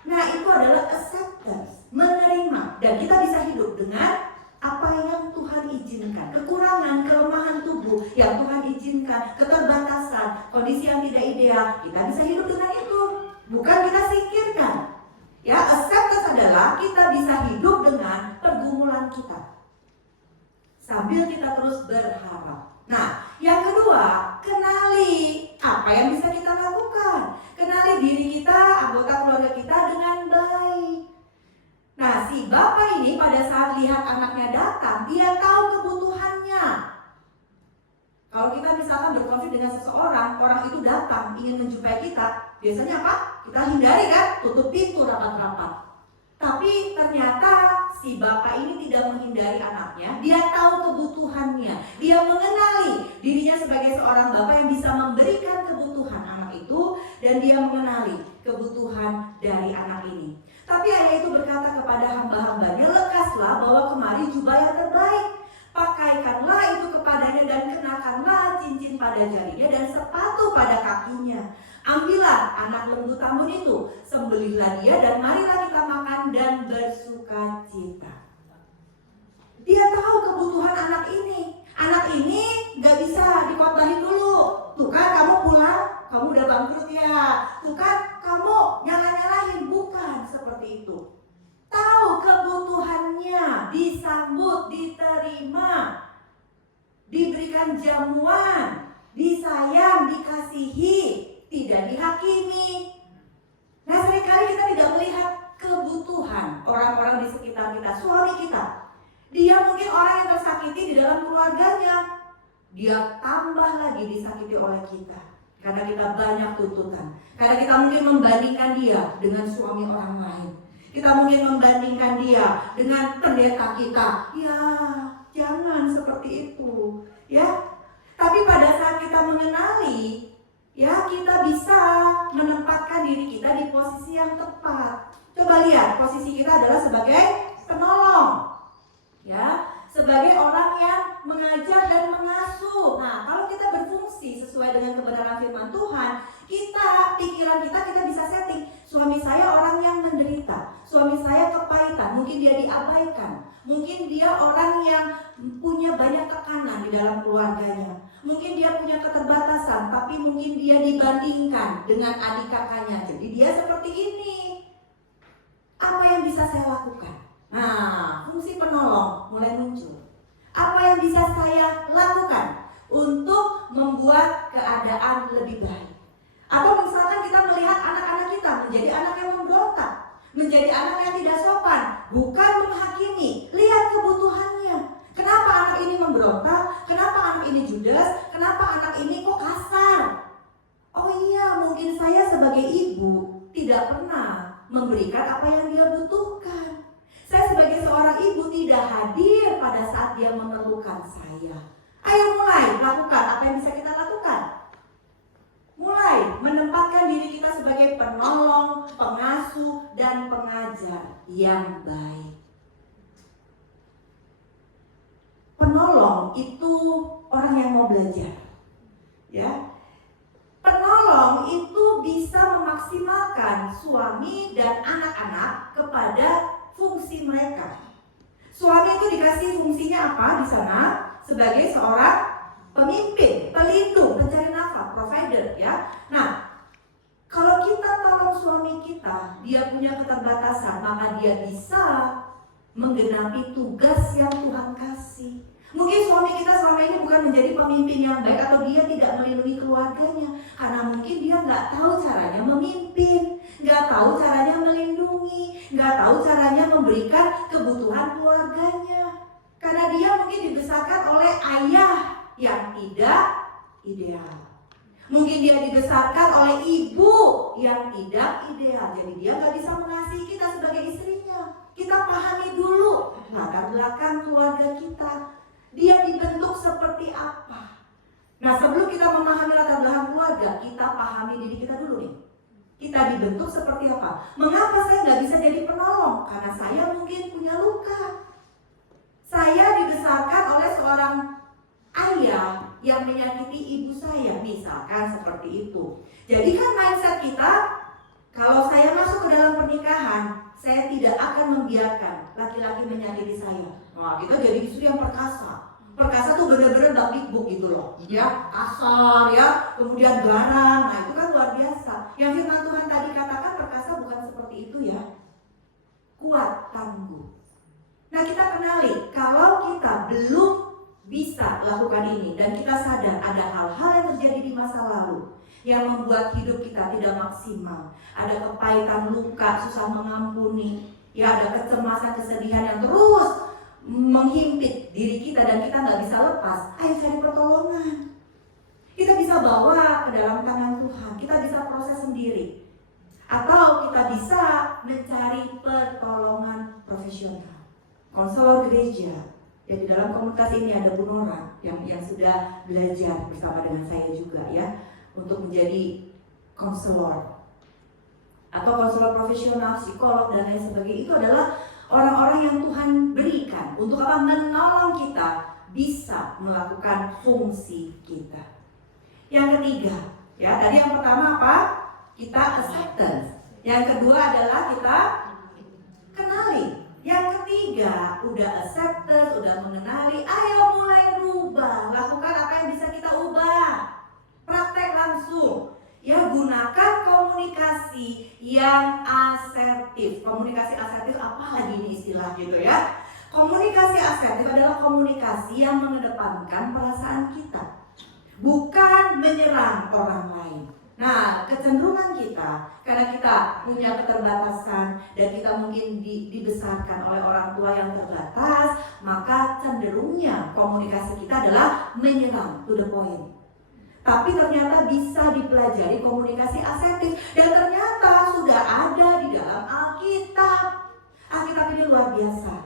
Nah itu adalah acceptance, menerima, dan kita bisa hidup dengan apa yang Tuhan izinkan. Kekurangan, kelemahan tubuh yang Tuhan izinkan, keterbatasan, kondisi yang tidak ideal, kita bisa hidup dengan itu. Bukan kita singkirkan. Ya, acceptance adalah kita bisa hidup dengan pergumulan kita sambil kita terus berharap. Nah, yang kedua, kenali apa yang bisa kita lakukan. Kenali diri kita, anggota keluarga kita dengan baik. Nah, si bapak ini pada saat lihat anaknya datang, dia tahu kebutuhannya. Kalau kita misalkan berkonflik dengan seseorang, orang itu datang ingin menjumpai kita, biasanya apa? Kita hindari kan, tutup pintu rapat-rapat. Tapi ternyata si bapak ini tidak menghindari anaknya, dia tahu kebutuhannya, dia mengenali dirinya sebagai seorang bapak yang bisa memberikan kebutuhan anak itu, dan dia mengenali kebutuhan dari anak ini. Tapi ayah itu berkata kepada hamba-hambanya, lekaslah bawa kemari jubah yang terbaik, pakaikanlah itu kepadanya dan kenakanlah cincin pada jarinya dan sepatu pada kakinya. Ambillah anak lembu tambun itu, sembelihlah dia dan marilah kita makan dan bersuka cita. Dia tahu kebutuhan anak ini. Anak ini gak bisa dikotbahin dulu. Tuh kan kamu pulang, kamu udah bangkrut ya. Tuh kan kamu nyalah-nyalahin, bukan seperti itu. Tahu kebutuhannya, disambut, diterima, diberikan jamuan. disayang, dikasihi, tidak dihakimi. Nah, seringkali kita tidak melihat kebutuhan orang-orang di sekitar kita, suami kita. Dia mungkin orang yang tersakiti di dalam keluarganya. Dia tambah lagi disakiti oleh kita karena kita banyak tuntutan. Karena kita mungkin membandingkan dia dengan suami orang lain. Kita mungkin membandingkan dia dengan pendeta kita. Ya, jangan seperti itu. Ya, tapi pada saat kita mengenali, ya, kita bisa menempatkan diri kita di posisi yang tepat. Coba lihat, posisi kita adalah sebagai penolong, ya, sebagai orang yang mengajar dan mengasuh. Nah, kalau kita berfungsi sesuai dengan kebenaran firman Tuhan, pikiran kita bisa setting. Suami saya orang yang menderita, suami saya kepahitan, mungkin dia diabaikan, mungkin dia orang yang punya banyak tekanan di dalam keluarganya, mungkin dia punya keterbatasan, tapi mungkin dia dibandingkan dengan adik kakaknya, jadi dia seperti ini. Apa yang bisa saya lakukan? Nah, fungsi penolong mulai muncul. Apa yang bisa saya lakukan untuk membuat keadaan lebih baik? Atau misalkan kita melihat anak-anak kita menjadi anak yang memberontak, menjadi anak yang tidak sopan, bukan menghakimi, lihat kebutuhannya. Kenapa anak ini memberontak? Kenapa anak ini judes? Kenapa anak ini kok kasar? Oh iya, mungkin saya sebagai ibu tidak pernah memberikan apa yang dia butuhkan. Saya sebagai seorang ibu tidak hadir pada saat dia memerlukan saya. Ayo mulai lakukan apa yang bisa kita lakukan. Mulai menempatkan diri kita sebagai penolong, pengasuh, dan pengajar yang baik. Penolong itu orang yang mau belajar, ya. Penolong itu bisa memaksimalkan suami dan anak-anak kepada fungsi mereka. Suami itu dikasih fungsinya apa di sana? Sebagai seorang pemimpin, pelindung, pencari nafkah, provider, ya. Nah, kalau kita tolong suami kita, dia punya keterbatasan, maka dia bisa menggenapi tugas yang Tuhan kasih. Mungkin suami kita selama ini bukan menjadi pemimpin yang baik, atau dia tidak melindungi keluarganya karena mungkin dia nggak tahu caranya memimpin, nggak tahu caranya melindungi, nggak tahu caranya memberikan kebutuhan keluarganya. Karena dia mungkin dibesarkan oleh ayah yang tidak ideal. Mungkin dia dibesarkan oleh ibu yang tidak ideal. Jadi dia nggak bisa mengasihi kita sebagai istrinya. Kita pahami dulu latar belakang keluarga kita. Dia dibentuk seperti apa. Nah, sebelum kita memahami latar belakang keluarga, kita pahami diri kita dulu nih. Kita dibentuk seperti apa? Mengapa saya nggak bisa jadi penolong? Karena saya mungkin punya luka. Saya dibesarkan oleh seorang ayah yang menyakiti ibu saya, misalkan seperti itu. Jadi kan mindset kita, kalau saya masuk ke dalam pernikahan, saya tidak akan membiarkan laki-laki menyakiti saya. Wah, kita jadi istri yang perkasa. Perkasa tuh bener-bener dakdikbuk gitu loh, ya, kasar, ya, kemudian garang. Nah, itu kan luar biasa. Yang firman Tuhan tadi katakan perkasa bukan seperti itu, ya. Kuat, tangguh. Nah, kita kenali kalau kita belum bisa lakukan ini dan kita sadar ada hal-hal yang terjadi di masa lalu yang membuat hidup kita tidak maksimal, ada kepahitan, luka, susah mengampuni, ya, ada kecemasan, kesedihan yang terus menghimpit diri kita dan kita nggak bisa lepas. Ayo cari pertolongan. Kita bisa bawa ke dalam tangan Tuhan, kita bisa proses sendiri, atau kita bisa mencari pertolongan profesional. Konselor gereja. Ya, di dalam komunitas ini ada Bu Nora yang sudah belajar bersama dengan saya juga, ya, untuk menjadi konselor atau konselor profesional, psikolog dan lain sebagainya. Itu adalah orang-orang yang Tuhan berikan untuk apa? Menolong kita bisa melakukan fungsi kita. Yang ketiga, ya, tadi yang pertama apa? Kita acceptance. Yang kedua adalah kita kenali. Yang ketiga, udah acceptance, udah mengenali, ayo mulai rubah. Lakukan apa yang bisa kita ubah. Praktek langsung. Ya, gunakan komunikasi yang asertif. Komunikasi asertif apa lagi ini istilah gitu, ya. Komunikasi asertif adalah komunikasi yang mengedepankan perasaan kita. bukan menyerang orang lain. Nah, kecenderungan kita, karena kita punya keterbatasan dan kita mungkin dibesarkan oleh orang tua yang terbatas, maka cenderungnya komunikasi kita adalah menyerang, to the point. Tapi ternyata bisa dipelajari komunikasi asertif, dan ternyata sudah ada di dalam Alkitab. Alkitab ini luar biasa.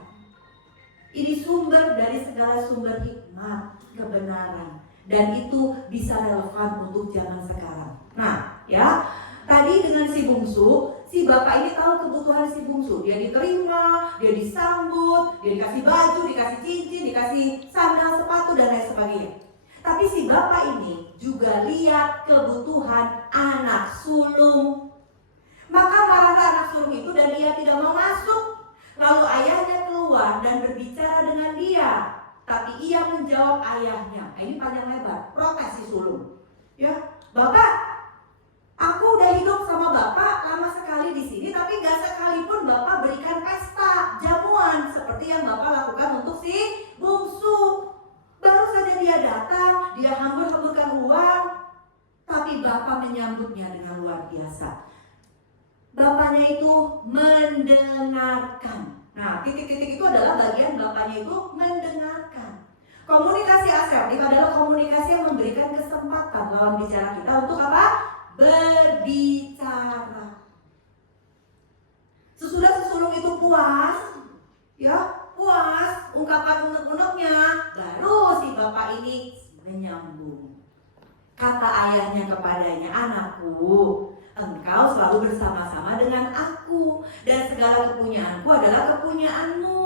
Ini sumber dari segala sumber hikmat, kebenaran, dan itu bisa relevan untuk zaman sekarang. Nah, ya, tadi dengan si bungsu, si bapak ini tahu kebutuhan si bungsu. Dia diterima, dia disambut, dia dikasih baju, dikasih cincin, dikasih sandal, sepatu, dan lain sebagainya. Tapi si bapak ini juga lihat kebutuhan anak sulung. Maka marah anak sulung itu dan dia tidak mau masuk. Lalu ayahnya keluar dan berbicara dengan dia, tapi ia menjawab ayahnya. Nah, ini panjang lebar, protes si sulung. Ya, bapak, aku udah hidup sama bapak lama sekali di sini, tapi gak sekalipun bapak berikan pesta jamuan seperti yang bapak lakukan untuk si bungsu. Baru saja dia datang, dia hambur-hamburkan uang, tapi bapak menyambutnya dengan luar biasa. Bapaknya itu mendengarkan. Nah, titik-titik itu adalah bagian bapaknya itu mendengarkan. Komunikasi asertif adalah komunikasi yang memberikan kesempatan lawan bicara kita untuk apa? Berbicara. Sesudah sesulung itu puas, ya, puas ungkapan unek-uneknya, baru si bapak ini menyambung. Kata ayahnya kepadanya, anakku, engkau selalu bersama-sama dengan aku, dan segala kepunyaanku adalah kepunyaanmu.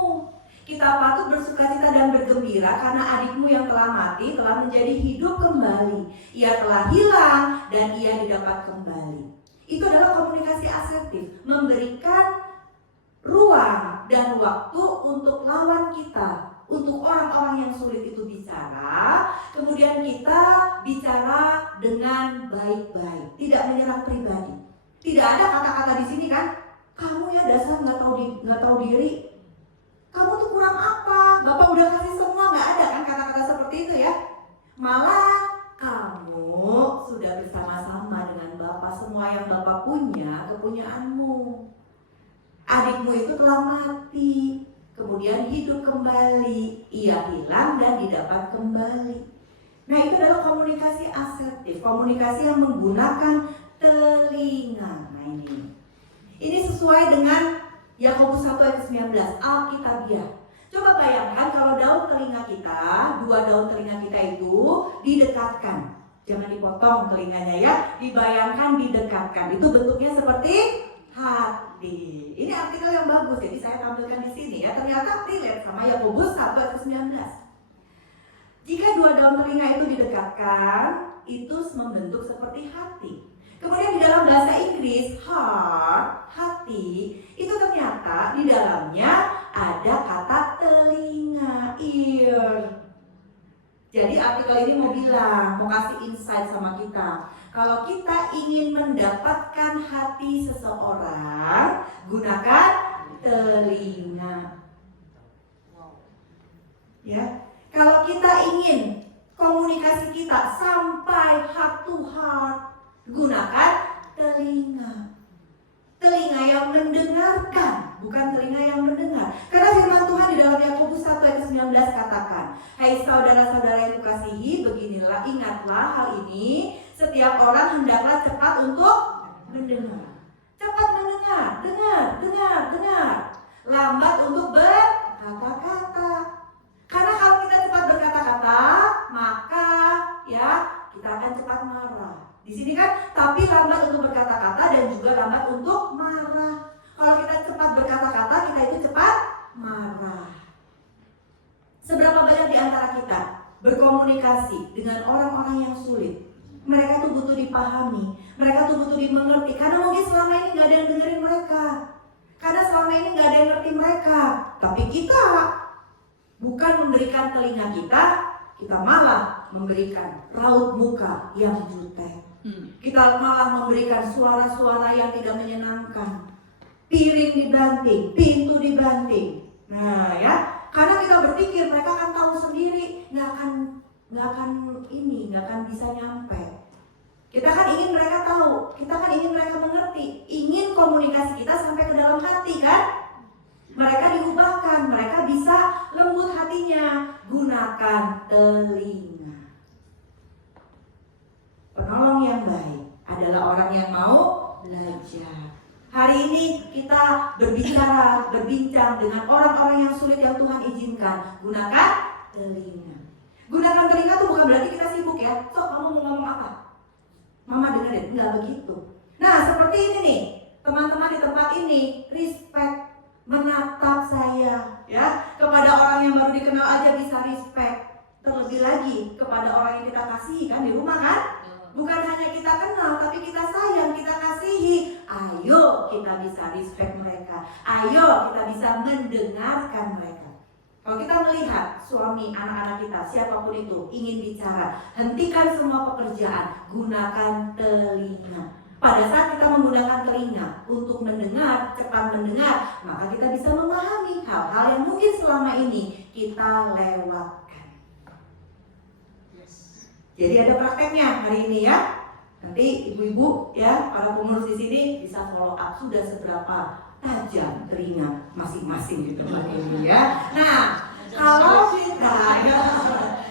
Kita patut bersukacita dan bergembira karena adikmu yang telah mati telah menjadi hidup kembali. Ia telah hilang dan ia didapat kembali. Itu adalah komunikasi asertif, memberikan ruang dan waktu untuk lawan kita, untuk orang-orang yang sulit itu bicara. Kemudian kita bicara dengan baik-baik, tidak menyerang pribadi. Tidak ada kata-kata di sini kan, kamu ya dasar nggak tahu diri, kamu tuh kurang apa, bapak udah kasih semua. Nggak ada kan kata-kata seperti itu ya. Malah kamu sudah bersama-sama dengan bapak, semua yang bapak punya kepunyaanmu. Adikmu itu telah mati, kemudian hidup kembali, ia hilang dan didapat kembali. Nah, itu adalah komunikasi asertif, komunikasi yang menggunakan telinga. Nah, ini sesuai dengan Yakobus 1 ayat 19, Alkitabiah. Coba bayangkan kalau daun telinga kita, dua daun telinga kita itu didekatkan. Jangan dipotong telinganya ya, dibayangkan didekatkan. Itu bentuknya seperti hati. Ini artikel yang bagus, jadi saya tampilkan di sini ya. Ternyata relate sama Yakobus 1 ayat 19. Jika dua daun telinga itu didekatkan, itu membentuk seperti hati. Kemudian di dalam bahasa Inggris, heart, hati, itu ternyata di dalamnya ada kata telinga, ear. Jadi artikel ini mau bilang, mau kasih insight sama kita. Kalau kita ingin mendapatkan hati seseorang, gunakan telinga. Ya, kalau kita ingin komunikasi kita sampai heart to heart, gunakan telinga. Telinga yang mendengarkan, bukan telinga yang mendengar. Karena firman Tuhan di dalam Yakobus 1 ayat 19 katakan, hai saudara-saudara yang kukasihi, beginilah, ingatlah hal ini, setiap orang hendaklah cepat untuk mendengar. Cepat mendengar, dengar. Lambat untuk berkata-kata. Karena kalau kita cepat berkata-kata, maka ya kita akan cepat marah. Di sini kan, tapi lambat untuk berkata-kata dan juga lambat untuk marah. Kalau kita cepat berkata-kata, kita itu cepat marah. Seberapa banyak di antara kita berkomunikasi dengan orang-orang yang sulit? Mereka tuh butuh dipahami, mereka tuh butuh dimengerti. Karena mungkin selama ini gak ada yang dengerin mereka, karena selama ini gak ada yang ngerti mereka. Tapi kita bukan memberikan telinga kita malah memberikan raut muka yang jutek. Kita malah memberikan suara-suara yang tidak menyenangkan. Piring dibanting, pintu dibanting. Nah ya, karena kita berpikir mereka akan tahu sendiri, nggak akan nggak akan bisa nyampe. Kita kan ingin mereka tahu, kita kan ingin mereka mengerti, ingin komunikasi kita sampai ke dalam hati kan? Mereka diubahkan, mereka bisa lembut hatinya. Gunakan telinga. Penolong yang baik adalah orang yang mau belajar. Hari ini kita berbincang dengan orang-orang yang sulit yang Tuhan izinkan. Gunakan telinga. Gunakan telinga itu bukan berarti kita sibuk ya. Sok kamu mau ngomong apa? Mama dengerin, enggak begitu. Nah seperti ini nih, teman-teman di tempat ini respect, menatap saya ya. Kepada orang yang baru dikenal aja bisa respect. Terlebih lagi kepada orang yang kita kasihi kan di rumah kan. Bukan hanya kita kenal, tapi kita sayang, kita kasihi. Ayo kita bisa respect mereka. Ayo kita bisa mendengarkan mereka. Kalau kita melihat suami, anak-anak kita, siapapun itu ingin bicara, hentikan semua pekerjaan, gunakan telinga. Pada saat kita menggunakan telinga untuk mendengar, cepat mendengar, maka kita bisa memahami hal-hal yang mungkin selama ini kita lewatkan. Jadi ada prakteknya hari ini ya. Nanti ibu-ibu ya, para pengurus di sini bisa follow up sudah seberapa tajam telinga masing-masing di tempat ini ya. Nah, kalau kita ya,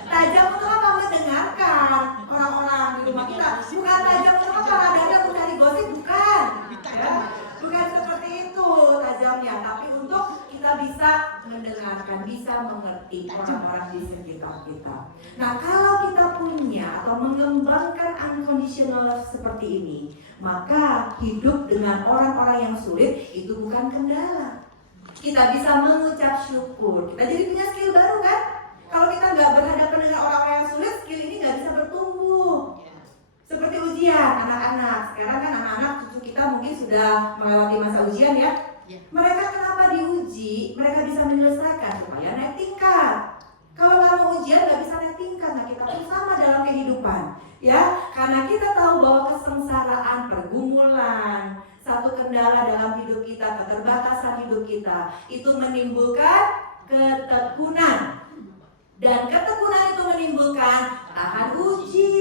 tajam untuk apa? Mendengarkan orang-orang di rumah kita. Bukan tajam untuk apa? Ada untuk cari gosip, bukan. Ya, bukan seperti itu tajamnya, tapi untuk kita bisa mendengarkan, bisa mengerti orang-orang di sekitar kita. Nah, kalau kita punya atau mengembangkan unconditional love seperti ini, maka hidup dengan orang-orang yang sulit itu bukan kendala. Kita bisa mengucap syukur. Kita jadi punya skill baru kan? Kalau kita nggak berhadapan dengan orang-orang yang sulit, skill ini nggak bisa bertumbuh. Seperti ujian anak-anak. Sekarang kan anak-anak cucu kita mungkin sudah melewati masa ujian ya. Mereka kenapa diuji? Mereka bisa menyelesaikan supaya naik tingkat. Kalau nggak mau ujian nggak bisa naik tingkat. Nah kita pun sama dalam kehidupan. Ya, karena kita tahu bahwa kesengsaraan, pergumulan, satu kendala dalam hidup kita, keterbatasan hidup kita, itu menimbulkan ketekunan. Dan ketekunan itu menimbulkan tahan uji.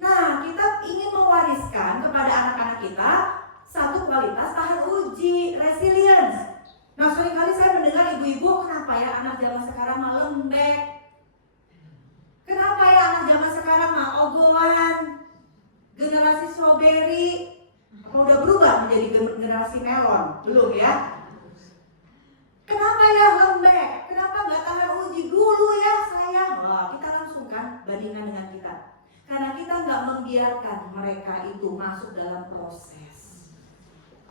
Nah, kita ingin mewariskan kepada anak-anak kita satu kualitas tahan uji, resilience. Nah, seringkali saya mendengar ibu-ibu, kenapa ya anak zaman sekarang mah lembek? Kenapa ya anak zaman sekarang mah ogohan? Generasi strawberry udah berubah menjadi generasi melon, belum ya? Kenapa ya lembek? Kenapa nggak tahan uji dulu ya sayang? Wah, kita langsung kan bandingkan dengan kita. Karena kita nggak membiarkan mereka itu masuk dalam proses.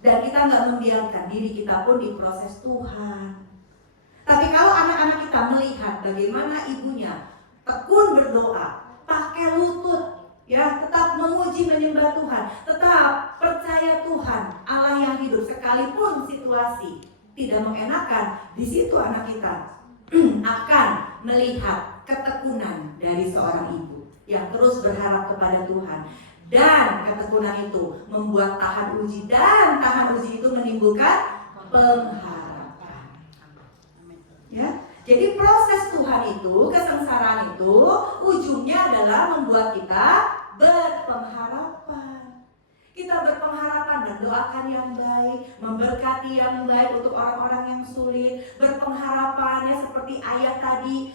Dan kita nggak membiarkan diri kita pun diproses Tuhan. Tapi kalau anak-anak kita melihat bagaimana ibunya tekun berdoa, pakai lutut, ya, tetap memuji menyembah Tuhan, tetap percaya Tuhan, Allah yang hidup sekalipun situasi tidak mengenakan, di situ anak kita akan melihat ketekunan dari seorang ibu yang terus berharap kepada Tuhan. Dan ketekunan itu membuat tahan uji, dan tahan uji itu menimbulkan pengharapan. Ya, jadi proses Tuhan itu, kesengsaraan itu, ujungnya adalah membuat kita berpengharapan. Kita berpengharapan mendoakan yang baik, memberkati yang baik untuk orang-orang yang sulit. Berpengharapannya seperti ayah tadi,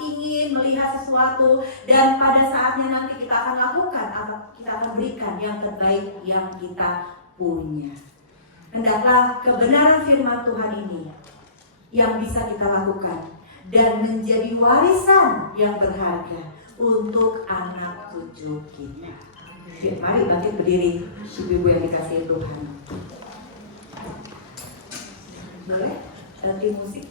ingin melihat sesuatu, dan pada saatnya nanti kita akan lakukan, kita akan berikan yang terbaik yang kita punya. Hendaklah kebenaran firman Tuhan ini yang bisa kita lakukan dan menjadi warisan yang berharga untuk anak cucu kita. Mari bangkit berdiri, ibu-ibu yang dikasihi Tuhan. Boleh? Ganti musik.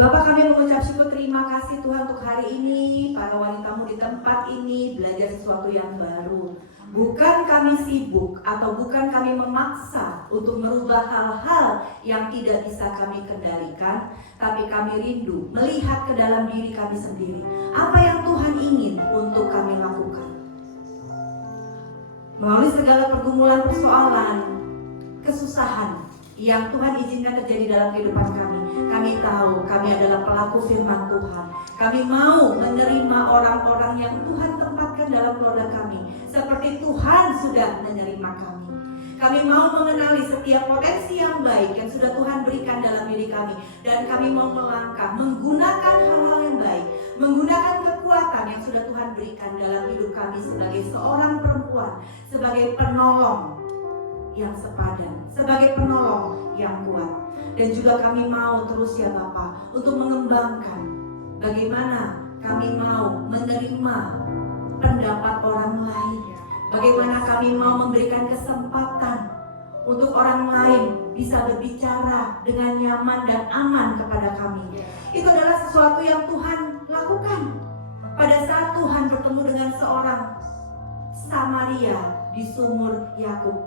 Bapak, kami mengucap syukur, terima kasih Tuhan untuk hari ini. Para wanitamu di tempat ini belajar sesuatu yang baru. Bukan kami sibuk atau bukan kami memaksa untuk merubah hal-hal yang tidak bisa kami kendalikan, tapi kami rindu melihat ke dalam diri kami sendiri. Apa yang Tuhan ingin untuk kami lakukan. Melalui segala pergumulan persoalan, kesusahan yang Tuhan izinkan terjadi dalam kehidupan kami. Kami tahu kami adalah pelaku firman Tuhan. Kami mau menerima orang-orang yang Tuhan tempatkan dalam keluarga kami, seperti Tuhan sudah menerima kami. Kami mau mengenali setiap potensi yang baik yang sudah Tuhan berikan dalam diri kami. Dan kami mau melangkah, menggunakan hal-hal yang baik, menggunakan kekuatan yang sudah Tuhan berikan dalam hidup kami sebagai seorang perempuan, sebagai penolong yang sepadan, sebagai penolong yang kuat. Dan juga kami mau terus ya Bapak untuk mengembangkan bagaimana kami mau menerima pendapat orang lain, bagaimana kami mau memberikan kesempatan untuk orang lain bisa berbicara dengan nyaman dan aman kepada kami. Itu adalah sesuatu yang Tuhan lakukan pada saat Tuhan bertemu dengan seorang Samaria di sumur Yakub.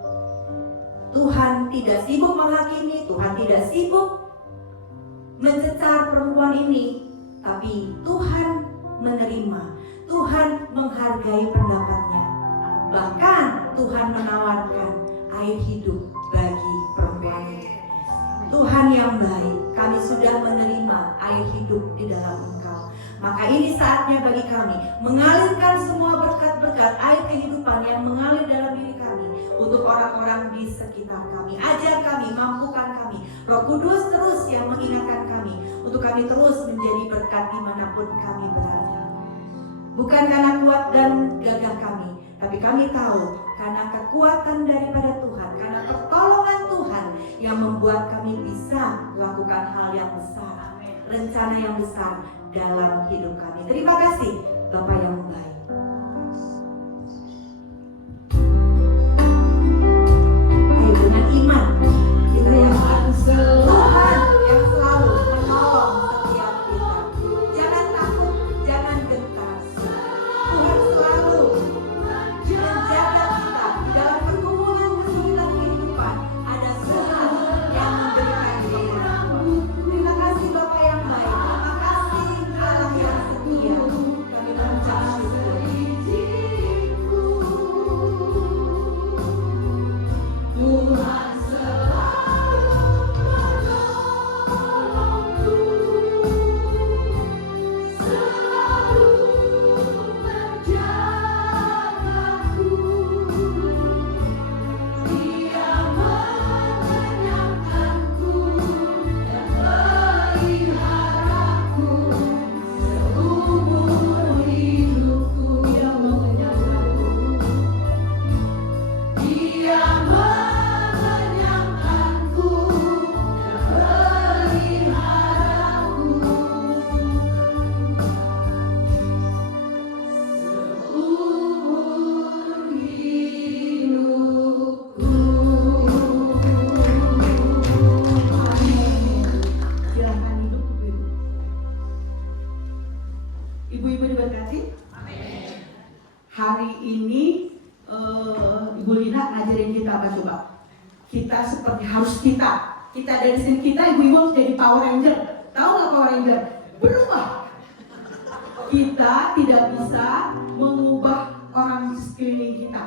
Tuhan tidak sibuk menghakimi, Tuhan tidak sibuk mencecar perempuan ini, tapi Tuhan menerima, Tuhan menghargai pendapatnya. Bahkan Tuhan menawarkan air hidup bagi perempuan ini. Tuhan yang baik, kami sudah menerima air hidup di dalam Engkau. Maka ini saatnya bagi kami mengalirkan semua berkat-berkat air kehidupan yang mengalir dalam diri kami untuk orang-orang di sekitar kami. Ajar kami, mampukan kami. Roh Kudus terus yang mengingatkan kami untuk kami terus menjadi berkat dimanapun kami berada. Bukan karena kuat dan gagah kami, tapi kami tahu karena kekuatan daripada Tuhan, karena pertolongan Tuhan yang membuat kami bisa melakukan hal yang besar, rencana yang besar dalam hidup kami. Terima kasih Bapak yang baik. Ayo dengan iman kita yang Tuhan yang selalu menolong setiap kita. Jangan takut, jangan gentar. Tuhan selalu menjaga kita dalam pergumulan kesulitan kehidupan. Ada Tuhan yang memberikan kita. Terima kasih Bapak yang baik. Terima kasih Allah yang setia. Kami mengucap syukur. Tuhan Ibu-ibu diberkati. Hari ini Ibu Lina ngajarin kita apa coba? Kita seperti harus kita dari sini kita ibu-ibu harus jadi Power Ranger. Tahu nggak Power Ranger? Berubah. Kita tidak bisa mengubah orang di sekeliling kita,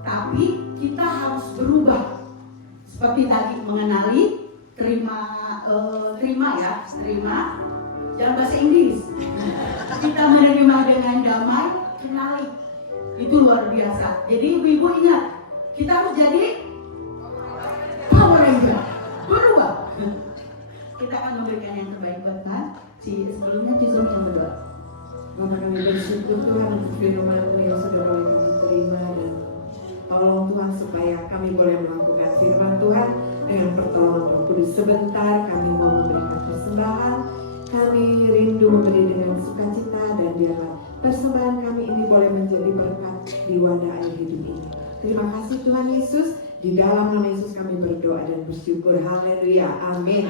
tapi kita harus berubah. Seperti tadi mengenali, terima. Jangan bahasa Inggris. Kita menerima dengan damai, kenali. Itu luar biasa. Jadi ibu-ibu ingat, kita harus jadi Power Ranger, berubah. Kita akan memberikan yang terbaik buat Tuhan. Sebelumnya Cizum yang berdoa. Bapak kami bersyukur Tuhan untuk firman-Mu yang sudah boleh kami terima, dan tolong Tuhan supaya kami boleh melakukan firman Tuhan dengan pertolongan Roh Kudus. Sebentar kami mau memberikan persembahan. Kami rindu memberi dengan sukacita, dan biarlah persembahan kami ini boleh menjadi berkat di wadah air hidup ini. Terima kasih Tuhan Yesus. Di dalam nama Yesus kami berdoa dan bersyukur. Haleluya. Amin.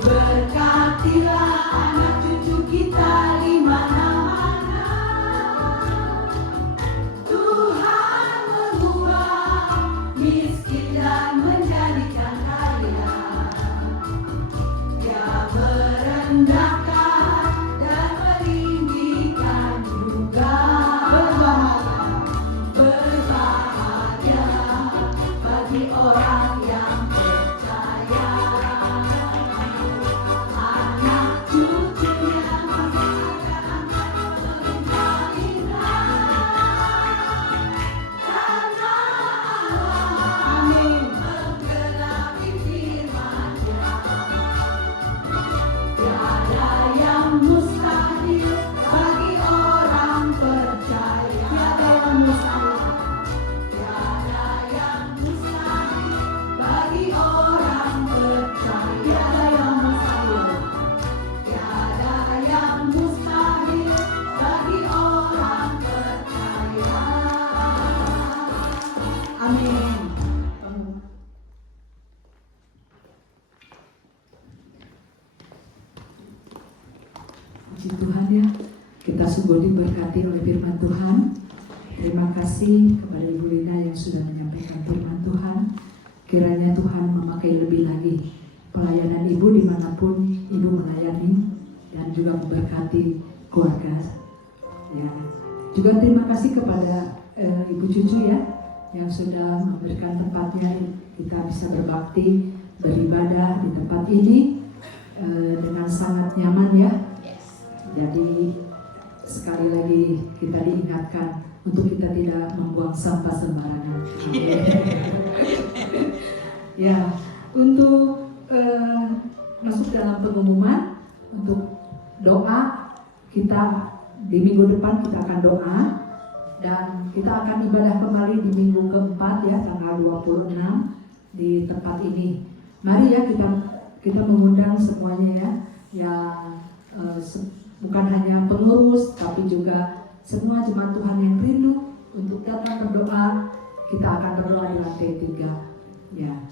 Diberkatilah anak cucu kita. miskin dan menjadikan kaya. Dia merendahkan dan meninggikan juga. Berbahagia bagi orang yang percaya. Anak cucunya akan berpindah-pindah. Karena Allah menggenapi firman-Nya. Tiada yang mustahil bagi orang percaya. Tiada yang mustahil. Tiada yang mustahil bagi orang percaya. Tiada yang mustahil. Tiada yang mustahil bagi orang percaya. Amin. Puji Tuhan ya, kita sungguh diberkati oleh firman Tuhan. Terima kasih kepada Ibu Lina yang sudah menyampaikan firman Tuhan. Kiranya Tuhan memakai lebih lagi pelayanan Ibu dimanapun Ibu melayani dan juga memberkati keluarga. Ya, juga terima kasih kepada Ibu Cucu ya yang sudah memberikan tempatnya kita bisa berbakti, beribadah di tempat ini dengan sangat nyaman ya. Jadi sekali lagi kita diingatkan untuk kita tidak membuang sampah sembarangan. Ya, untuk masuk dalam pengumuman untuk doa, kita di minggu depan kita akan doa dan kita akan ibadah kembali di minggu keempat ya, tanggal 26 di tempat ini. Mari ya kita mengundang semuanya ya, yang bukan hanya pengurus tapi juga semua jemaat Tuhan yang rindu untuk datang berdoa. Kita akan berdoa di lantai 3 ya.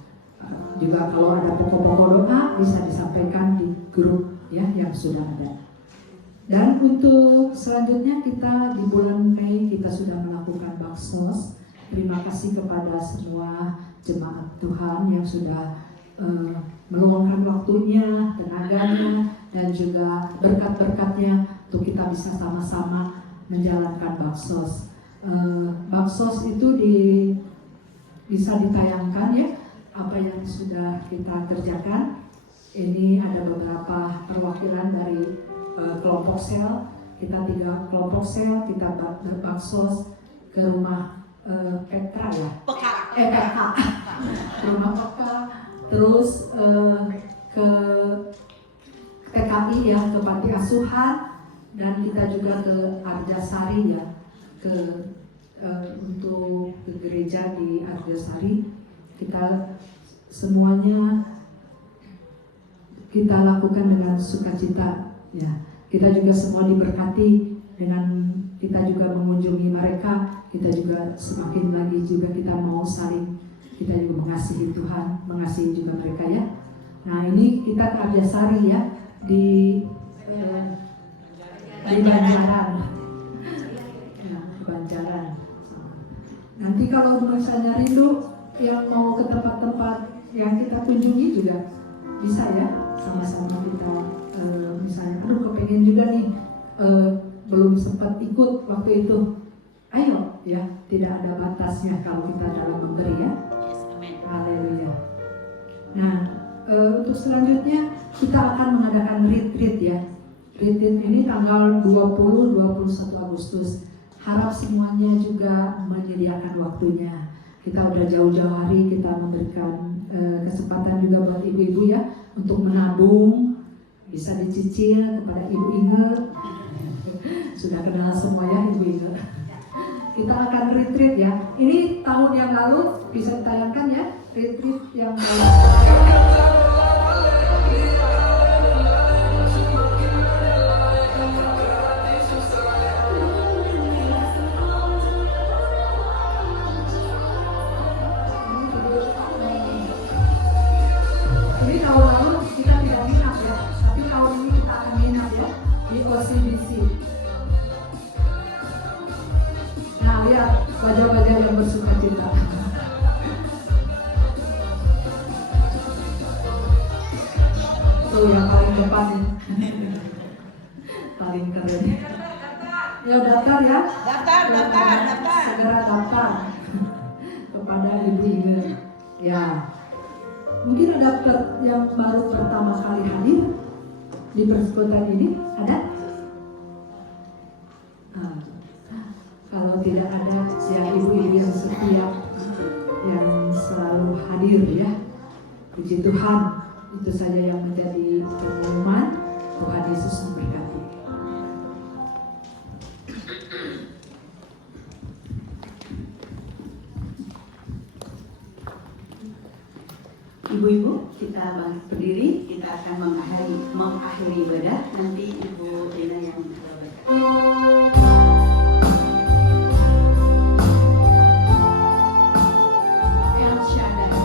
Juga kalau ada pokok-pokok doa bisa disampaikan di grup ya yang sudah ada. Dan untuk selanjutnya kita di bulan Mei kita sudah melakukan baksos. Terima kasih kepada semua jemaat Tuhan yang sudah meluangkan waktunya, tenaganya, dan juga berkat-berkatnya untuk kita bisa sama-sama menjalankan baksos. Baksos itu bisa ditayangkan ya apa yang sudah kita kerjakan. Ini ada beberapa perwakilan dari kelompok sel. Kita 3 kelompok sel, kita berbaksos ke rumah Petra ya. PK. Rumah Peka. Terus ke TKI ya, ke panti asuhan, dan kita juga ke Arjasari ya, untuk ke gereja di Arjasari. Kita semuanya kita lakukan dengan sukacita ya. Kita juga semua diberkati dengan kita juga mengunjungi mereka. Kita juga semakin lagi juga kita mau saling, kita juga mengasihi Tuhan, mengasihi juga mereka ya. Nah ini kita ke Arjasari ya, di Banjaran. Ya, Banjaran. Nanti kalau misalnya rindu yang mau ke tempat-tempat yang kita kunjungi juga bisa ya, sama-sama kita misalnya, kepengen juga nih belum sempat ikut waktu itu. Ayo ya, tidak ada batasnya kalau kita dalam memberi ya. Haleluya. Nah, untuk selanjutnya kita akan mengadakan retreat ya. Retreat ini tanggal 20-21 Agustus. Harap semuanya juga menyediakan waktunya. Kita udah jauh-jauh hari kita memberikan kesempatan juga buat ibu-ibu ya untuk menabung, bisa dicicil kepada Ibu Inge. Sudah kenal semua ya Ibu Inge. Kita akan retreat ya. Ini tahun yang lalu bisa ditayangkan ya, retreat yang lalu. Ini tahun lalu kita tidak minat ya, tapi tahun ini kita akan minat ya di OCBC. Nah lihat wajah-wajah yang bersuka cita. Tuh yang paling depan ini. Paling keren. Ya daftar ya. Daftar. Segera daftar kepada ibu-ibu. Ya. Mungkin ada yang baru pertama kali hadir di persekutuan ini, ada? Kalau tidak ada, ya ibu-ibu yang setia, yang selalu hadir ya. Puji Tuhan, itu saja yang menjadi pengumuman. Tuhan Yesus memberkati. Ibu-ibu, kita bangkit berdiri, kita akan mengakhiri ibadah. Nanti Ibu Dina yang berkata. El Shaddai.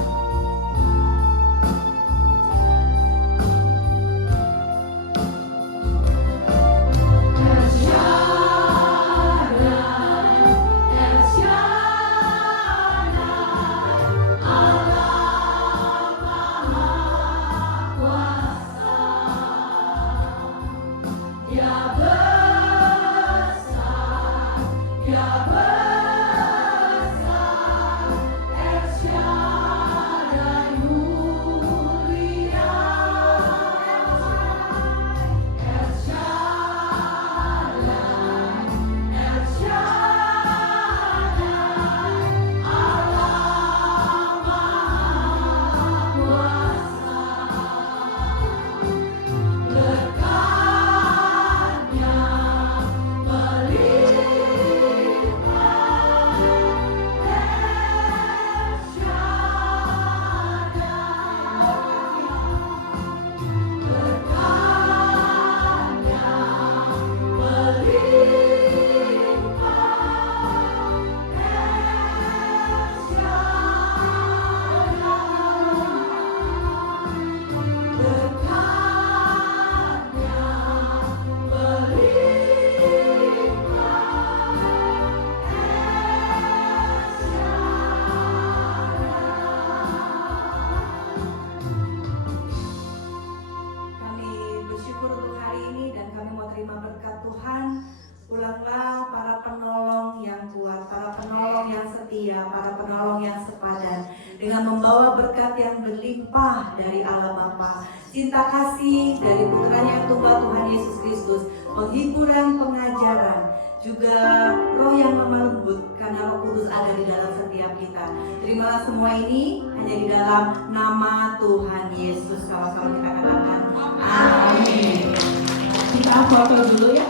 Para penolong yang sepadan dengan membawa berkat yang berlimpah dari Allah Bapa, cinta kasih dari putranya yang tunggal Tuhan Yesus Kristus, penghiburan, pengajaran, juga roh yang lemah lembut karena Roh Kudus ada di dalam setiap kita. Terimalah semua ini hanya di dalam nama Tuhan Yesus. Sama-sama kita katakan amin. Kita foto dulu ya.